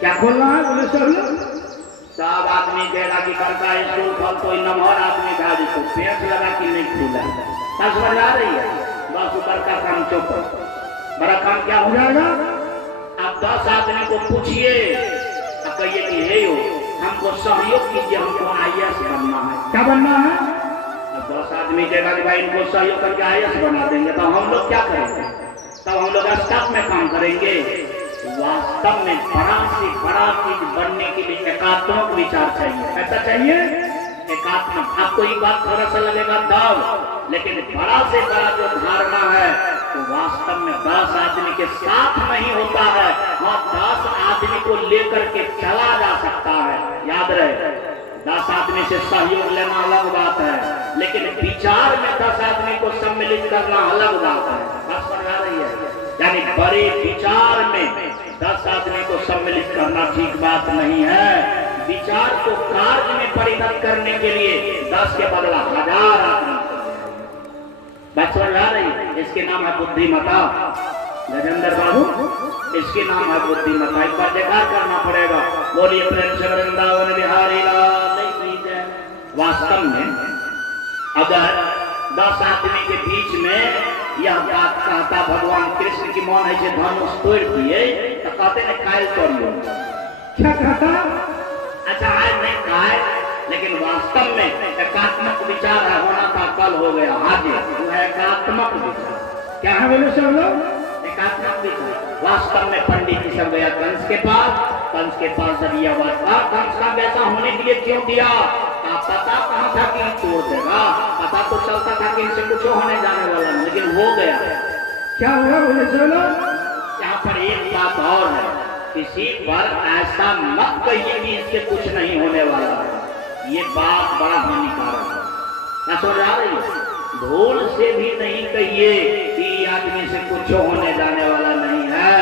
क्या खोलना है बोले सब लोग? सब आदमी कहेगा कि बड़का स्कूल खोल, कोई नमहर आदमी था जिसको पेट लगा कि नहीं खुला। समझ आ रही है? बस ऊपर का काम चौपट, बड़ा काम क्या हो जाएगा? आप 10 आदमी को पूछिए, आप कहिए कि हे हो हमको सहयोग कीजिए, हमको IAS बनना है। क्या बनना है? अब 10 आदमी कहेगा कि भाई इनको सहयोग करके IAS बना देंगे, तो हम लोग क्या करेंगे? तब हम लोग स्टाफ में काम करेंगे। वास्तव में बड़ा से बड़ा चीज बनने के लिए एकात्मक विचार चाहिए। कैसा चाहिए? एकात्मक। आपको ये बात थोड़ा सा लगेगा दब, लेकिन बड़ा से बड़ा जो धारणा है तो वास्तव में 10 आदमी के साथ नहीं होता है। हाँ, 10 आदमी को लेकर के चला जा सकता है। याद रहे, 10 आदमी से सहयोग लेना अलग बात है, लेकिन विचार में 10 आदमी को सम्मिलित करना अलग बात है। बात समझ आ रही है? यानी बड़े विचार में 10 आदमी को सम्मिलित करना ठीक बात नहीं है। विचार को कार्य में परिणत करने के लिए 10 के बदला 1000 आदमी। बात समझ आ रही? इसके नाम है बुद्धिमता। गजेंद्र बाबू, इसके नाम है बुद्धिमता। एक बार देखा करना पड़ेगा। बोलिए प्रेम से वृंदावन बिहारी लाल की जय। वास्तव में अगर 10 आदमी के बीच में यह बात कहता भगवान कृष्ण की मौन है धनुष तोड़ दिए तो कहते न कायल तोड़ियो। क्या कहता? अच्छा आज नहीं कहा, लेकिन वास्तव में एकात्मक विचार है, होना था कल हो गया आज। वो है एकात्मक विचार। क्या है बोले सब लोग? एकात्मक विचार। वास्तव में पंडित जी सब गया कंस के पास। कंस के पास जब यह बात कहा, कंस का वैसा होने के लिए क्यों दिया? पता कहाँ था कि तोड़ देगा, पता तो चलता था कि इनसे कुछ होने जाने वाला नहीं, लेकिन हो गया। क्या हुआ बोले चलो? यहाँ पर एक बात और है, किसी पर ऐसा मत कहिए कि इससे कुछ नहीं होने वाला है। ये बात बड़ा हानिकारक है। क्या समझ आ रही है? भूल से भी नहीं कहिए कि आदमी से कुछ होने जाने वाला नहीं है।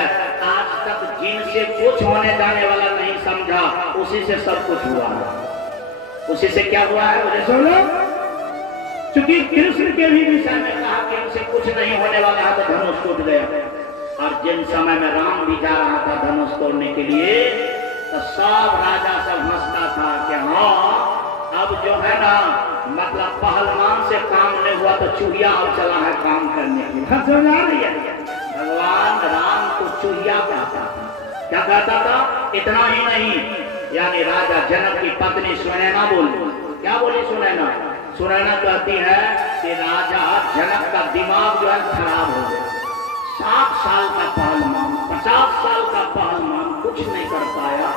आज तक जिनसे कुछ होने जाने वाला नहीं समझा, उसी से सब कुछ हुआ है। उसी से क्या हुआ है मुझे सुन लो। चूंकि कृष्ण के भी विषय में कहा कि उनसे कुछ नहीं होने वाला है तो धनुष टूट गया। और जिन समय में राम भी जा रहा था धनुष तोड़ने के लिए, तो सब राजा सब हंसता था कि हाँ अब जो है ना, मतलब पहलवान से काम नहीं हुआ तो चूहिया अब चला है काम करने के लिए। समझ आ रही है? भगवान राम को चूहिया कहता था। क्या कहता था? इतना ही नहीं, यानी राजा जनक की पत्नी सुनैना बोली। क्या बोली सुनैना? सुनैना कहती है कि राजा जनक का दिमाग जो है खराब हो गया। 60 साल का पहलवान, 50 साल का पहलवान कुछ नहीं कर पाया।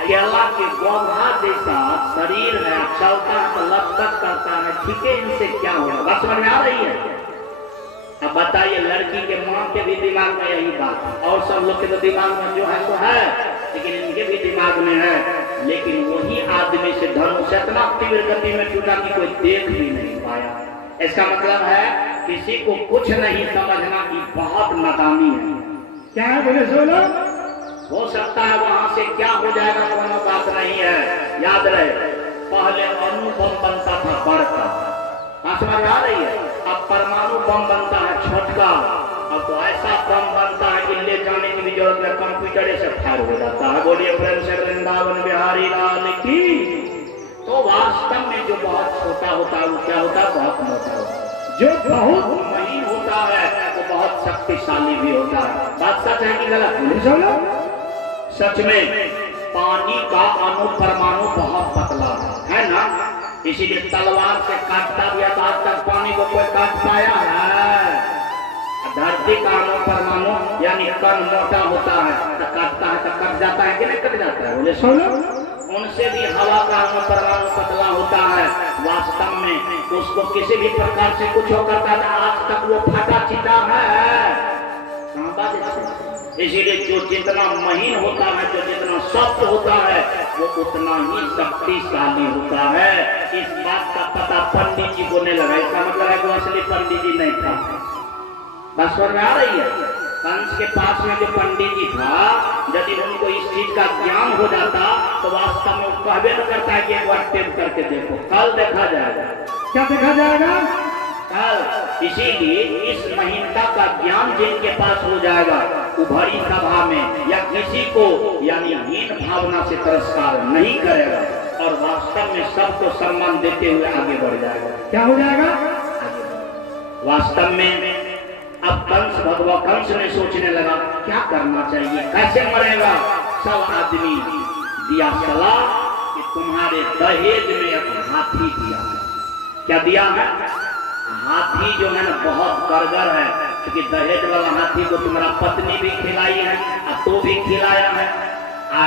केला के गौधा जैसा शरीर है, चलता तो लपक करता है, ठीक है, इनसे क्या होगा? बात समझ में आ रही है? अब बताइए, लड़की के माँ के भी दिमाग में यही बात है, और सब लोग के तो दिमाग में जो है तो है, लेकिन इनके भी दिमाग में है। लेकिन वही आदमी से धनुष इतना तीव्र गति में टूटा कि कोई देख भी नहीं पाया। इसका मतलब है किसी को कुछ नहीं समझना की बहुत नाकामी है। क्या है बोले सोलो? हो सकता है वहां से क्या हो जाएगा कोनो बात नहीं है। याद रहे, पहले अणु बम बनता था बड़का, समझ आ रही है? अब परमाणु बम बनता है छोटका। अब तो ऐसा बम बनता है कि ले जाने की भी जरूरत नहीं, कंप्यूटर से फायर हो जाता है। बोलिए प्रेम से वृंदावन बिहारी लाल की। तो वास्तव में जो बहुत छोटा होता है वो क्या होता है? बहुत मोटा होता है। जो बहुत महीन होता है वो बहुत शक्तिशाली भी होता है। बात सच है कि गलत? सच में पानी का अणु परमाणु बहुत पतला है ना, इसीलिए तलवार से काटता भी है तो आज तक पानी को कोई काट पाया है? धरती का अणु परमाणु यानी कण मोटा होता है तो काटता है तो कट जाता है कि नहीं कट जाता है? बोले सोलो। उनसे भी हवा का अणु परमाणु पतला होता है। वास्तव में उसको किसी भी प्रकार से कुछ हो करता है, आज तक वो फटा चिटा है। इसीलिए जो जितना महीन होता है, जो जितना सख्त होता है, वो उतना ही शक्तिशाली होता है। इस बात का पता पंडित जी को नहीं लगा। इसका मतलब है कि असली पंडित जी नहीं था। बस समझ में आ रही है? कंस के पास में जो पंडित जी था, यदि उनको इस चीज का ज्ञान हो जाता तो वास्तव में वो कहबे न करता है कि एक बार टेप करके देखो, कल देखा जाएगा। क्या देखा जाएगा? कल। इसीलिए इस महीनता का ज्ञान जिनके पास हो जाएगा, उभरी सभा में या किसी को यानी हीन भावना से तिरस्कार नहीं करेगा और वास्तव में सबको सम्मान देते हुए आगे बढ़ जाएगा। क्या हो जाएगा? वास्तव में अब कंस ने सोचने लगा क्या करना चाहिए, कैसे मरेगा। सब आदमी दिया सलाह कि तुम्हारे दहेज में एक हाथी दिया है। क्या दिया है? हाथी जो है ना बहुत कारगर है, क्योंकि दहेज वाला हाथी को तुम्हारा पत्नी भी खिलाई है और तो भी खिलाया है।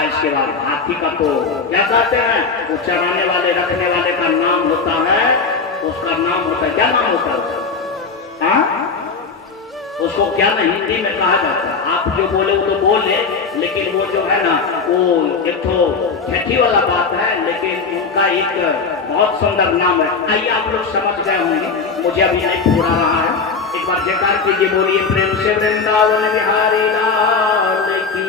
इसके बाद हाथी का तो क्या कहते हैं, वो चराने वाले रखने वाले का नाम होता है, उसका नाम होता है, क्या नाम होता है? उसको क्या नहीं हिंदी में कहा जाता है? आप जो बोले वो तो बोले, लेकिन वो जो है ना वो एक तो ठेठी वाला बात है, लेकिन उनका एक बहुत सुंदर नाम है। आइए आप लोग समझ गए होंगे, मुझे अभी नहीं पूरा रहा है। एक बार जयकार कीजिए, बोलिए प्रेम से वृंदावन बिहारी लाल की।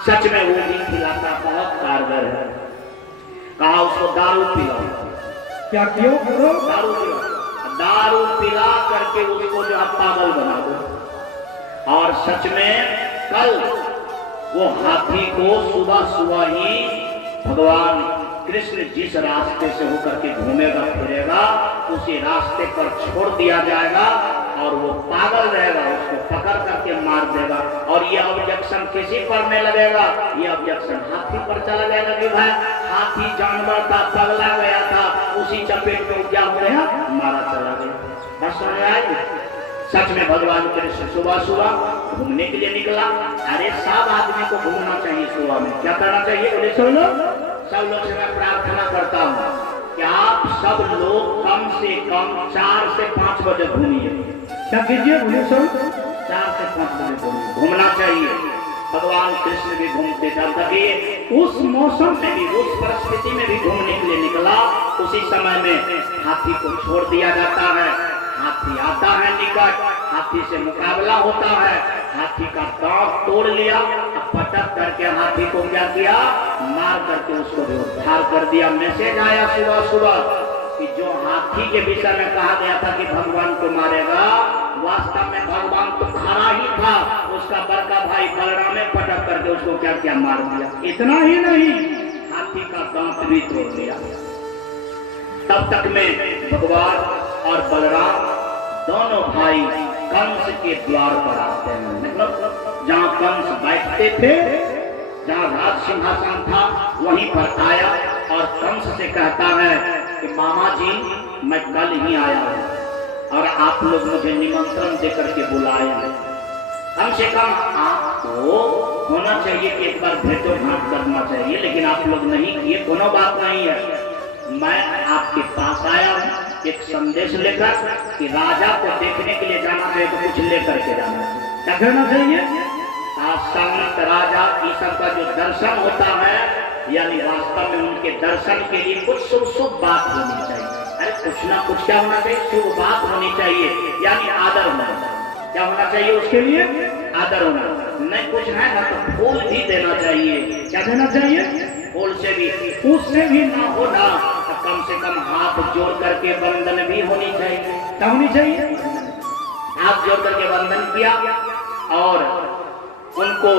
सच में वो भी खिलाता बहुत कारगर है। कहा उसको दारू पिलाओ। क्या क्यों करो? दारू पिलाओ, दारू पिला करके उसको जो आप पागल बना दो। और सच में कल वो हाथी को सुबह सुबह ही भगवान कृष्ण जिस रास्ते से होकर के घूमेगा फिरेगा उसी रास्ते पर छोड़ दिया जाएगा और वो पागल रहेगा, उसको पकड़ करके मार देगा। और ये ऑब्जेक्शन किसी पर नहीं लगेगा, ये ऑब्जेक्शन हाथी पर चला जाएगा कि भाई हाथी जानवर था, पगला गया था, उसी चपेट में क्या हो गया, मारा चला गया। बस समझ आए? सच में भगवान कृष्ण सुबह सुबह घूमने के लिए निकला। अरे सब आदमी को घूमना चाहिए सुबह में। क्या करना चाहिए बोले? सब लोग से मैं प्रार्थना करता हूँ कि आप सब लोग कम से कम 4 से 5 बजे घूमिए। क्या कीजिए बोले? 4 से 5 बजे घूमना चाहिए। भगवान कृष्ण भी घूमते जब तक उस मौसम में भी, उस परिस्थिति में भी घूमने के लिए निकला, उसी समय में हाथी को छोड़ दिया जाता है। हाथी आता है निकट, हाथी से मुकाबला होता है, हाथी का दांत तोड़ लिया, पटक करके हाथी को क्या किया, मार करके उसको भी उद्धार कर दिया। मैसेज आया सुबह सुबह कि जो हाथी के विषय में कहा गया था कि भगवान को मारेगा, वास्तव में भगवान तो खड़ा ही था, उसका बड़का भाई बलराम ने पटक करके उसको क्या किया, मार दिया। इतना ही नहीं, हाथी का दांत भी तोड़ दिया। तब तक में भगवान और बलराम दोनों भाई कंस के द्वार पर आते हैं। मतलब जहाँ कंस बैठते थे, जहाँ राज सिंहासन था, वहीं पर आया और कंस से कहता है कि मामा जी मैं कल ही आया हूँ और आप लोग मुझे निमंत्रण देकर के बुलाए हैं। कम से कम आपको होना चाहिए कि एक बार भेंटो घाट करना चाहिए, लेकिन आप लोग नहीं किए। कोनो बात नहीं है, मैं आपके पास आया हूँ एक संदेश लेकर कि राजा को देखने के लिए जाना है तो कुछ लेकर के जाना है। क्या करना चाहिए? संत राजा की सबका जो दर्शन होता है, यानी वास्तव में उनके दर्शन के लिए कुछ शुभ बात होनी चाहिए। अरे कुछ ना कुछ क्या होना चाहिए, शुभ बात होनी चाहिए, यानी आदर होना चाहिए। क्या होना चाहिए उसके लिए? आदर होना। नहीं कुछ है ना तो फूल भी देना चाहिए। क्या देना चाहिए? फूल से भी, उससे भी ना होना तो कम से कम हाथ जोड़ करके बंधन भी होनी चाहिए। क्या होनी चाहिए? हाथ जोड़ करके बंधन किया और उनको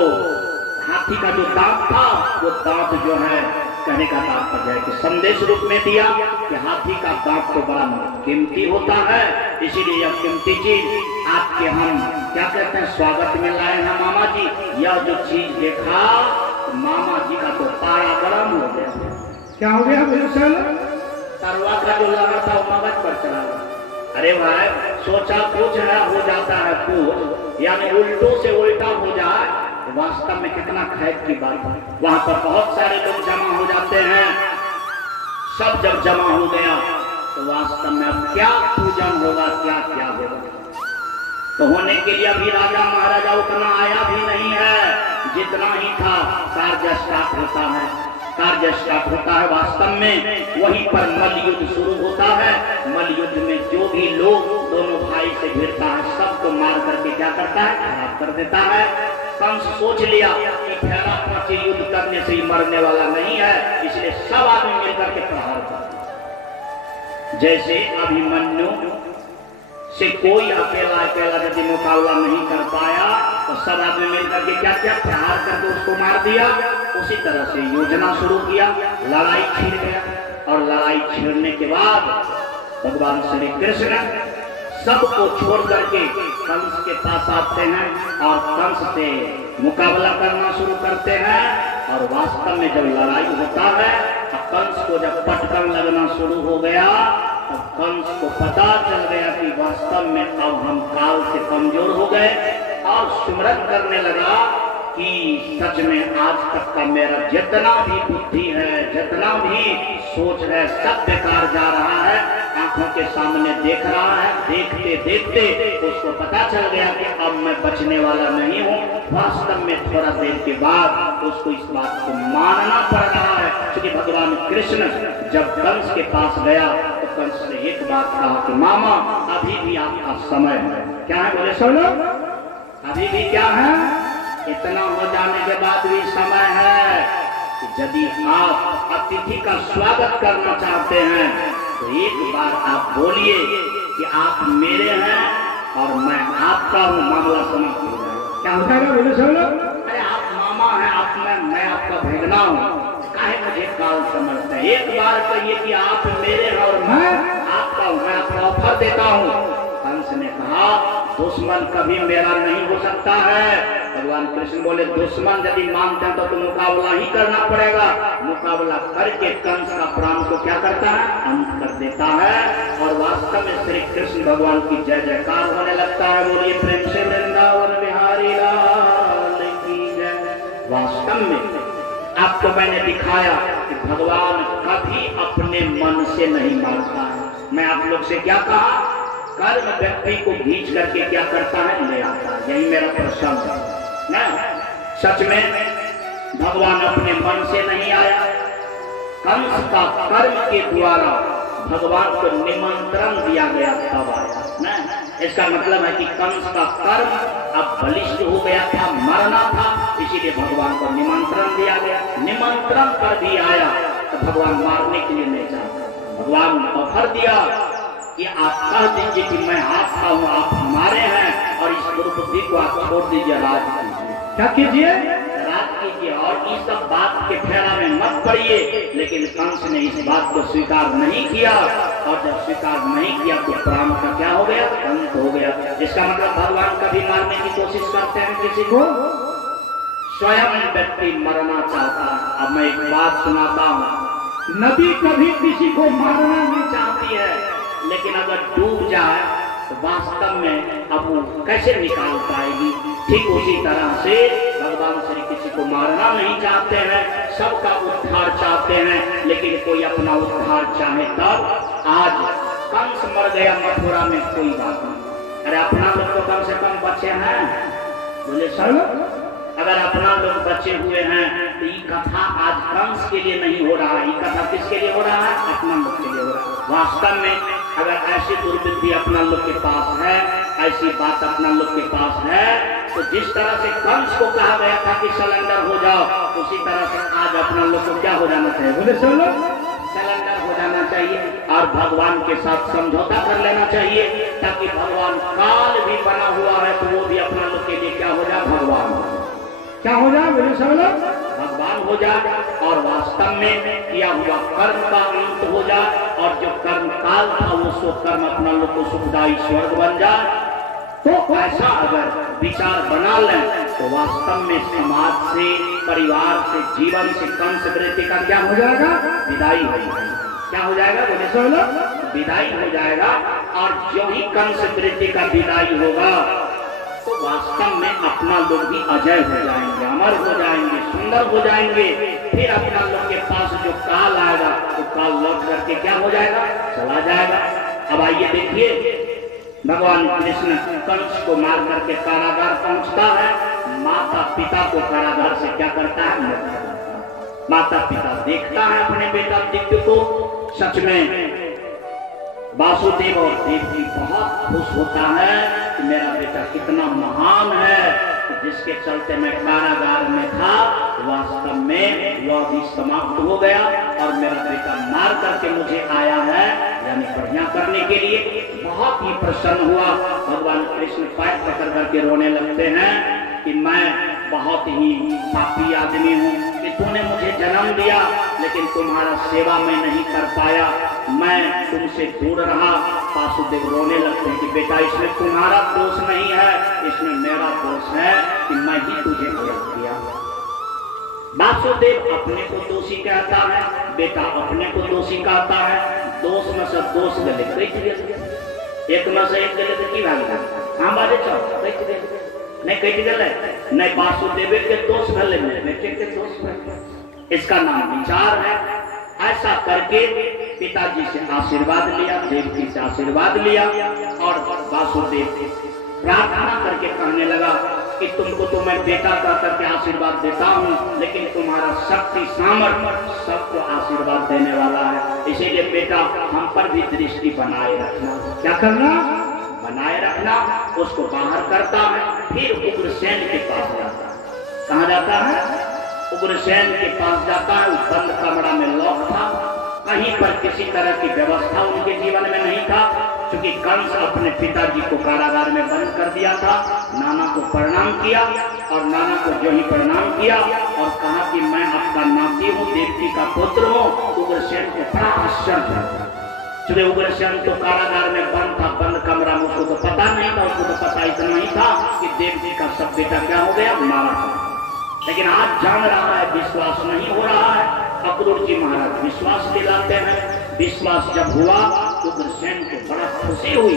हाथी का जो दांत था, वो दांत जो है कहने का तात्पर्य है कि संदेश रूप में दिया कि हाथी का दांत तो बड़ा कीमती होता है, इसीलिए यह कीमती चीज आपके हम क्या कहते हैं स्वागत में लाए हैं मामा जी। यह जो चीज देखा तो मामा जी का तो पारा गर्म हो गया। क्या हो गया बोले? तरवा का जो लगा था वो मगज पर चला गया। अरे भाई सोचा कुछ है, हो जाता है कुछ, यानी उल्टों से उल्टा हो जाए, वास्तव में कितना खैर की बात है। वहां पर बहुत सारे लोग जमा हो जाते हैं। सब जब जमा हो गया तो वास्तव में अब क्या पूजन होगा, क्या क्या होगा। तो होने के लिए अभी राजा महाराजा उतना आया भी नहीं है, जितना ही था कार्य स्टार्ट होता है। कार्य स्टार्ट होता है वास्तव में वहीं पर मल युद्ध शुरू होता है। मल युद्ध में जो भी लोग दोनों भाई से भिड़ता है सबको मार करके क्या करता है, खराब कर देता है। कंस सोच लिया कि फैला पची युद्ध करने से ही मरने वाला नहीं है, इसलिए सब आदमी मिलकर के प्रहार कर। जैसे अभिमन्यु से कोई अकेला यदि मुकाबला नहीं कर पाया तो सब आदमी मिलकर के क्या क्या प्रहार करके उसको मार दिया। उसी तरह से योजना शुरू किया, लड़ाई छिड़ गया और लड़ाई छिड़ने के बाद भगवान श्री कृष्ण सबको छोड़ करके कंस के पास आते हैं और कंस से मुकाबला करना शुरू करते हैं। और वास्तव में जब लड़ाई होता है तो कंस को जब पटकन लगना शुरू हो गया तो कंस को पता चल गया कि वास्तव में अब हम काल से कमजोर हो गए और सुमरन करने लगा कि सच में आज तक का मेरा जितना भी बुद्धि है, जितना भी सोच है, सब बेकार जा रहा है। आंखों के सामने देख रहा है, देखते देखते उसको पता चल गया कि अब मैं बचने वाला नहीं हूँ। वास्तव में थोड़ा देर के बाद उसको इस बात को मानना पड़ रहा है, क्योंकि भगवान कृष्ण जब कंस के पास गया तो कंस ने एक बात कहा कि मामा अभी भी आपका समय है। क्या है बोले? सुनो, अभी भी क्या है? इतना हो जाने के बाद भी समय है कि यदि आप अतिथि का स्वागत करना चाहते हैं तो एक बार आप बोलिए कि आप मेरे हैं और मैं आपका हूँ, मामला समाप्त हो जाएगा। क्या होता है बोले सब लोग? अरे आप मामा हैं, आप मैं आपका भेगना हूँ, काहे मुझे काल समझते हैं? एक बार कहिए कि आप मेरे हैं और मैं आपका हूँ, मैं आपको ऑफर देता हूँ। कंस ने कहा दुश्मन कभी मेरा नहीं हो सकता है। भगवान कृष्ण बोले दुश्मन यदि मानते हैं तो मुकाबला ही करना पड़ेगा। मुकाबला करके कंस का प्राण को क्या करता है? अंत कर देता है। और वास्तव में श्री कृष्ण भगवान की जय जयकार होने लगता है। बोलिए प्रेम से वृंदावन बिहारी लाल की जय। वास्तव में आपको मैंने दिखाया कि भगवान कभी अपने मन से नहीं मारता है। मैं आप लोग से क्या कहा? कर्म व्यक्ति को खींच करके क्या करता है? ले आता है। यही मेरा प्रश्न है ना। सच में भगवान अपने मन से नहीं आया, कंस का कर्म के द्वारा भगवान को निमंत्रण दिया गया तब आया ना। इसका मतलब है कि कंस का कर्म अब बलिष्ठ हो गया था, मरना था, इसीलिए भगवान को निमंत्रण दिया गया। निमंत्रण पर भी आया तो भगवान मारने के लिए नहीं चाहता। भगवान ने ऑफर दिया कि आप कह दीजिए कि मैं आपका हूँ, आप हमारे हैं, और इस द्रौपदी को आप छोड़ दीजिए, राज कीजिए। क्या कीजिए? राज कीजिए और इस सब बात के फेरा में मत पड़िए। लेकिन कंस ने इस बात को स्वीकार नहीं किया, और जब स्वीकार नहीं किया तो प्राण का क्या हो गया? अंत हो गया। इसका मतलब भगवान कभी मारने की कोशिश करते हैं किसी को? स्वयं व्यक्ति मरना चाहता है। अब मैं एक बात सुनाता हूँ। नदी कभी किसी को मारना नहीं चाहती है, लेकिन अगर डूब जाए तो वास्तव में अब वो कैसे निकाल पाएगी? ठीक उसी तरह से भगवान श्री किसी को मारना नहीं चाहते हैं, सबका उद्धार चाहते हैं, लेकिन कोई अपना उद्धार चाहे तब। आज कंस मर गया मथुरा में, कोई बात नहीं। अरे अपना लोग तो कम से कम बचे हैं। बोले सर, अगर अपना लोग बचे हुए हैं तो ये कथा आज कंस के लिए नहीं हो रहा है, ये कथा किसके लिए हो रहा है? अपना लोग के लिए हो रहा है। वास्तव में अगर ऐसी दुर्बुद्धि अपना लोग के पास है, ऐसी बात अपना लोग के पास है, तो जिस तरह से कंस को कहा गया था कि सरेंडर हो जाओ, उसी तरह से आज अपना लोग को क्या हो जाना चाहिए? बोले सब लोग सरेंडर हो जाना चाहिए और भगवान के साथ समझौता कर लेना चाहिए, ताकि भगवान काल भी बना हुआ है तो वो भी अपना लोग के लिए क्या हो जाए? भगवान क्या हो जाए? बोले सब लोग भगवान हो जाए, और वास्तव में किया हुआ कर्म का अंत हो जाए, और जो कर्म काल था वो सो कर्म अपना लोग को सुखदायी स्वर्ग बन जाए। तो ऐसा अगर विचार बना लें तो वास्तव में समाज से, परिवार से, जीवन से कंस वृत्ति का क्या हो जाएगा? विदाई हो जाएगी। क्या हो जाएगा? बोले सब लोग विदाई हो जाएगा। और जो ही कंस वृत्ति का विदाई होगा तो वास्तव में अपना लोग भी अजय हो जाएंगे, अमर हो जाएंगे, सुंदर हो जाएंगे। फिर अपना लोग के पास जो काल आएगा तो काल लौट करके क्या हो जाएगा? चला जाएगा। अब आइए देखिए, भगवान कृष्ण कंस को मार करके कारागार पहुंचता है। माता पिता को कारागार से क्या करता है? मुक्त करता है। माता पिता देखता है अपने बेटा दिव्य को। सच में वासुदेव और देवकी बहुत खुश होता है कि मेरा बेटा कितना महान है, कि जिसके चलते मैं कारागार में था, वास्तव में वह भी समाप्त हो गया और मेरा बेटा मार करके मुझे आया है, यानी बढ़िया करने के लिए। बहुत ही प्रसन्न हुआ। भगवान कृष्ण पैर पकड़ करके रोने लगते हैं कि मैं बहुत ही पापी आदमी हूँ कि तूने मुझे जन्म दिया, लेकिन तुम्हारा सेवा मैं नहीं कर पाया, मैं तुमसे दूर रहा। वासुदेव रोने लगते हैं कि बेटा इसमें तुम्हारा दोष नहीं है, इसमें मेरा दोष है कि मैं ही तुझे गलत किया। वासुदेव अपने को दोषी कहता है, बेटा अपने को दोषी कहता है। दोष में से दोष गले एक में से एक गले तो की भाग हाँ बाजे चल नहीं कही गल नहीं वासुदेव के दोष भले बेटे के दोष भले। इसका नाम विचार है। ऐसा करके पिताजी से आशीर्वाद लिया, देवकी से आशीर्वाद लिया, और वासुदेव प्रार्थना करके कहने लगा कि तुमको तो मैं बेटा कह करके आशीर्वाद देता हूँ, लेकिन तुम्हारा शक्ति सामर्थ्य सबको आशीर्वाद देने वाला है, इसीलिए बेटा हम पर भी दृष्टि बनाए रखना। क्या करना? बनाए रखना। उसको बाहर करता है, फिर उग्रसेन के पास जाता है। कहाँ जाता है? उग्रसेन के पास जाता है। उस बंद कमरा में लॉक था, कहीं पर किसी तरह की व्यवस्था उनके जीवन में नहीं था, क्योंकि कंस अपने पिताजी को कारागार में बंद कर दिया था। नाना को प्रणाम किया और नाना को जो ही प्रणाम किया और कहा कि मैं आपका नाती हूँ, देवकी का पुत्र हूँ। उग्रसेन को बड़ा आश्चर्य था, क्योंकि उग्रसेन तो कारागार में बंद था, बंद कमरा में, उसको तो पता नहीं था। उसको तो पता इतना ही था कि देवकी का सब बेटा क्या हो गया, मारा था। लेकिन आज जान रहा है, विश्वास नहीं हो रहा है। अक्रूर जी महाराज विश्वास दिलाते हैं। विश्वास जब हुआ तो उग्रसेन को बड़ा खुशी हुई।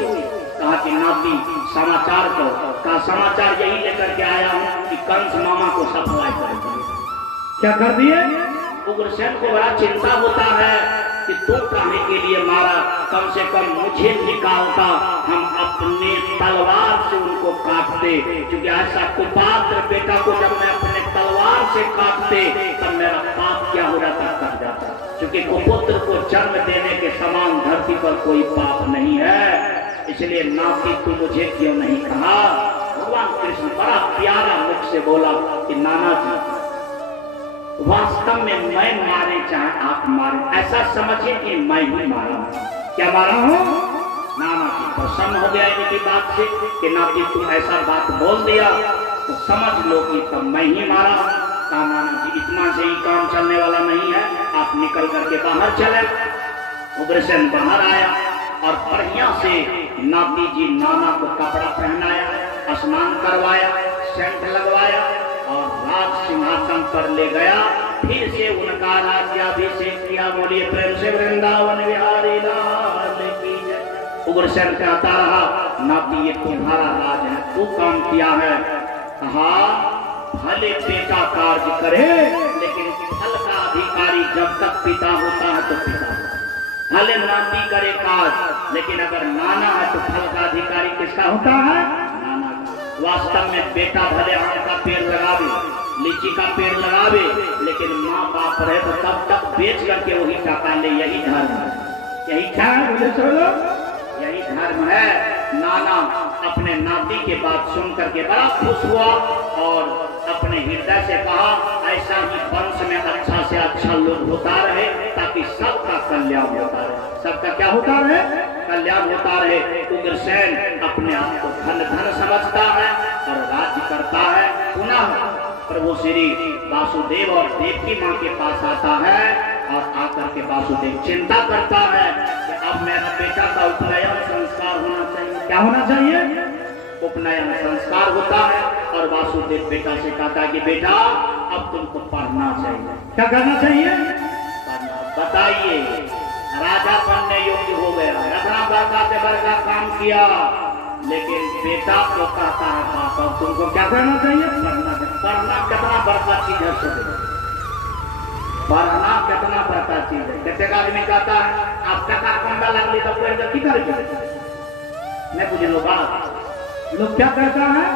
कहा कि नाती समाचार को, का समाचार यही लेकर के आया हूँ कि कंस मामा को सफाई कर दिए। क्या कर दिए? उग्रसेन को बड़ा चिंता होता है कि तू काहे के लिए मारा, कम से कम मुझे निकालता, हम अपने तलवार से उनको काटते। क्योंकि ऐसा कुपात्र बेटा को जब मैं अपने तलवार से काटते तब मेरा पाप क्या हो जाता, कट जाता। क्योंकि कुपुत्र को जन्म देने के समान धरती पर कोई पाप नहीं है। इसलिए नाती तू मुझे क्यों नहीं कहा? भगवान कृष्ण बड़ा प्यारा मुख से बोला कि नाना जी, वास्तव में मैं मारे चाहे आप मारे, ऐसा समझिए कि मैं ही मारा हूं। क्या मारा हूं? नाना जी प्रसन्न हो गया इनकी बात से कि नाती तू ऐसा बात बोल दिया तो समझ लो कि तब मैं ही मारा हूं। कहा नाना जी इतना से ही काम चलने वाला नहीं है, आप निकल करके बाहर चले। उग्रसेन बाहर आया और बढ़िया से नाती जी नाना को कपड़ा पहनाया, स्नान करवाया, सेंट लगवाया और राज सिंहासन पर ले गया। फिर से उनका राज्याभिषेक किया। बोलिए प्रेम से वृंदावन बिहारी लाल की जय। उग्रसेन कहता रहा नाती ये तुम्हारा राज है, तू काम किया है। कहा भले बेटा कार्य करे, लेकिन फल का अधिकारी जब तक पिता होता है तो पिता। भले नाती करे कार्य, लेकिन अगर नाना है तो फल का अधिकारी किसका होता है? नाना का। वास्तव में बेटा भले आम का पेड़ लगावे, लीची का पेड़ लगावे, लेकिन माँ बाप रहे तो तब तक बेच करके वही टका ले। यही धर्म है, यही क्या है? यही धर्म है। नाना अपने नाती के बात सुन करके बड़ा खुश हुआ और अपने हृदय से कहा ऐसा ही वंश में अच्छा से अच्छा लोग होता रहे, ताकि सबका कल्याण होता रहे। सबका क्या होता रहे? कल्याण होता रहे। उग्रसेन अपने आप को धन धन समझता है और राज्य करता है। पुनः प्रभु श्री वासुदेव और देवकी माँ के पास आता है और आकर के वासुदेव चिंता करता है कि अब मेरा बेटा का उपनयन संस्कार होना चाहिए। क्या होना चाहिए? उपनयन संस्कार होता है और वासुदेव बेटा से कहता है कि बेटा अब तुमको पढ़ना चाहिए। क्या करना चाहिए? बताइए, राजा बनने योग्य हो गया, इतना बड़का से बड़का काम किया, लेकिन बेटा को कहता है पापा तुमको क्या करना चाहिए? पढ़ना। पढ़ना कितना बड़का चीज है, पढ़ना कितना बड़का चीज है। जैसे आदमी कहता है आप टका कंडा लगली तो पढ़ के की करेंगे? मैं पूछ लो बात, लोग क्या कहता है?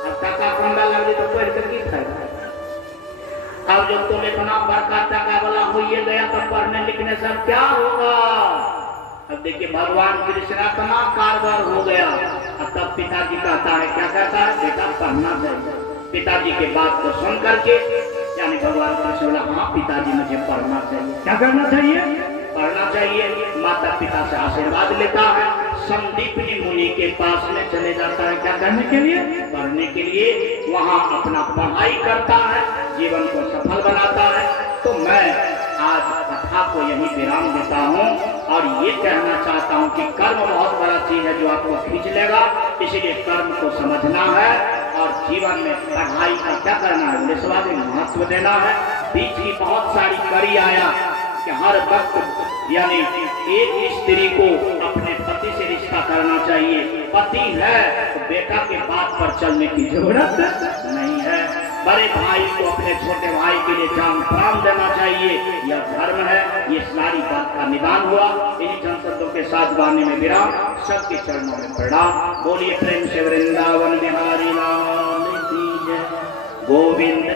अब टका कंडा लगली तो पढ़ के की करेंगे? अब जब तुम इतना बड़का टका वाला हो गया तो पढ़ने लिखने से क्या होगा? अब देखिए भगवान कृष्ण इतना कारगर हो गया। अब तब पिताजी कहता है, क्या कहता है? बेटा पढ़ना चाहिए। पिताजी के बात को सुन करके यानी भगवान कृष्ण बोला हाँ पिताजी मुझे पढ़ना चाहिए। क्या करना चाहिए? पढ़ना चाहिए। माता पिता से आशीर्वाद लेता है। संदीपनी मुनि के पास में चले जाता है। क्या करने के लिए? पढ़ने के लिए। वहाँ अपना पढ़ाई करता है, जीवन को सफल बनाता है। तो मैं आज कथा को यही विराम देता हूँ और ये कहना चाहता हूँ कि कर्म बहुत बड़ा चीज है जो आपको खींच लेगा। इसलिए कर्म को समझना है और जीवन में पढ़ाई का क्या करना है, निस्वार्थ महत्व देना है। बीच की बहुत सारी कड़ी आया कि हर वक्त यानी एक स्त्री को अपने पति से रिश्ता करना चाहिए। पति है तो बेटा के बात पर चलने की जरूरत नहीं है। बड़े भाई को अपने छोटे भाई के लिए जान प्राण देना चाहिए, यह धर्म है। ये सारी बात का निदान हुआ। इन्हीं चंद शब्दों के साथ वाणी में विराम। सबके चरणों में प्रणाम। बोलिए प्रेम से वृंदावन बिहारी लाल की जय। गोविंद।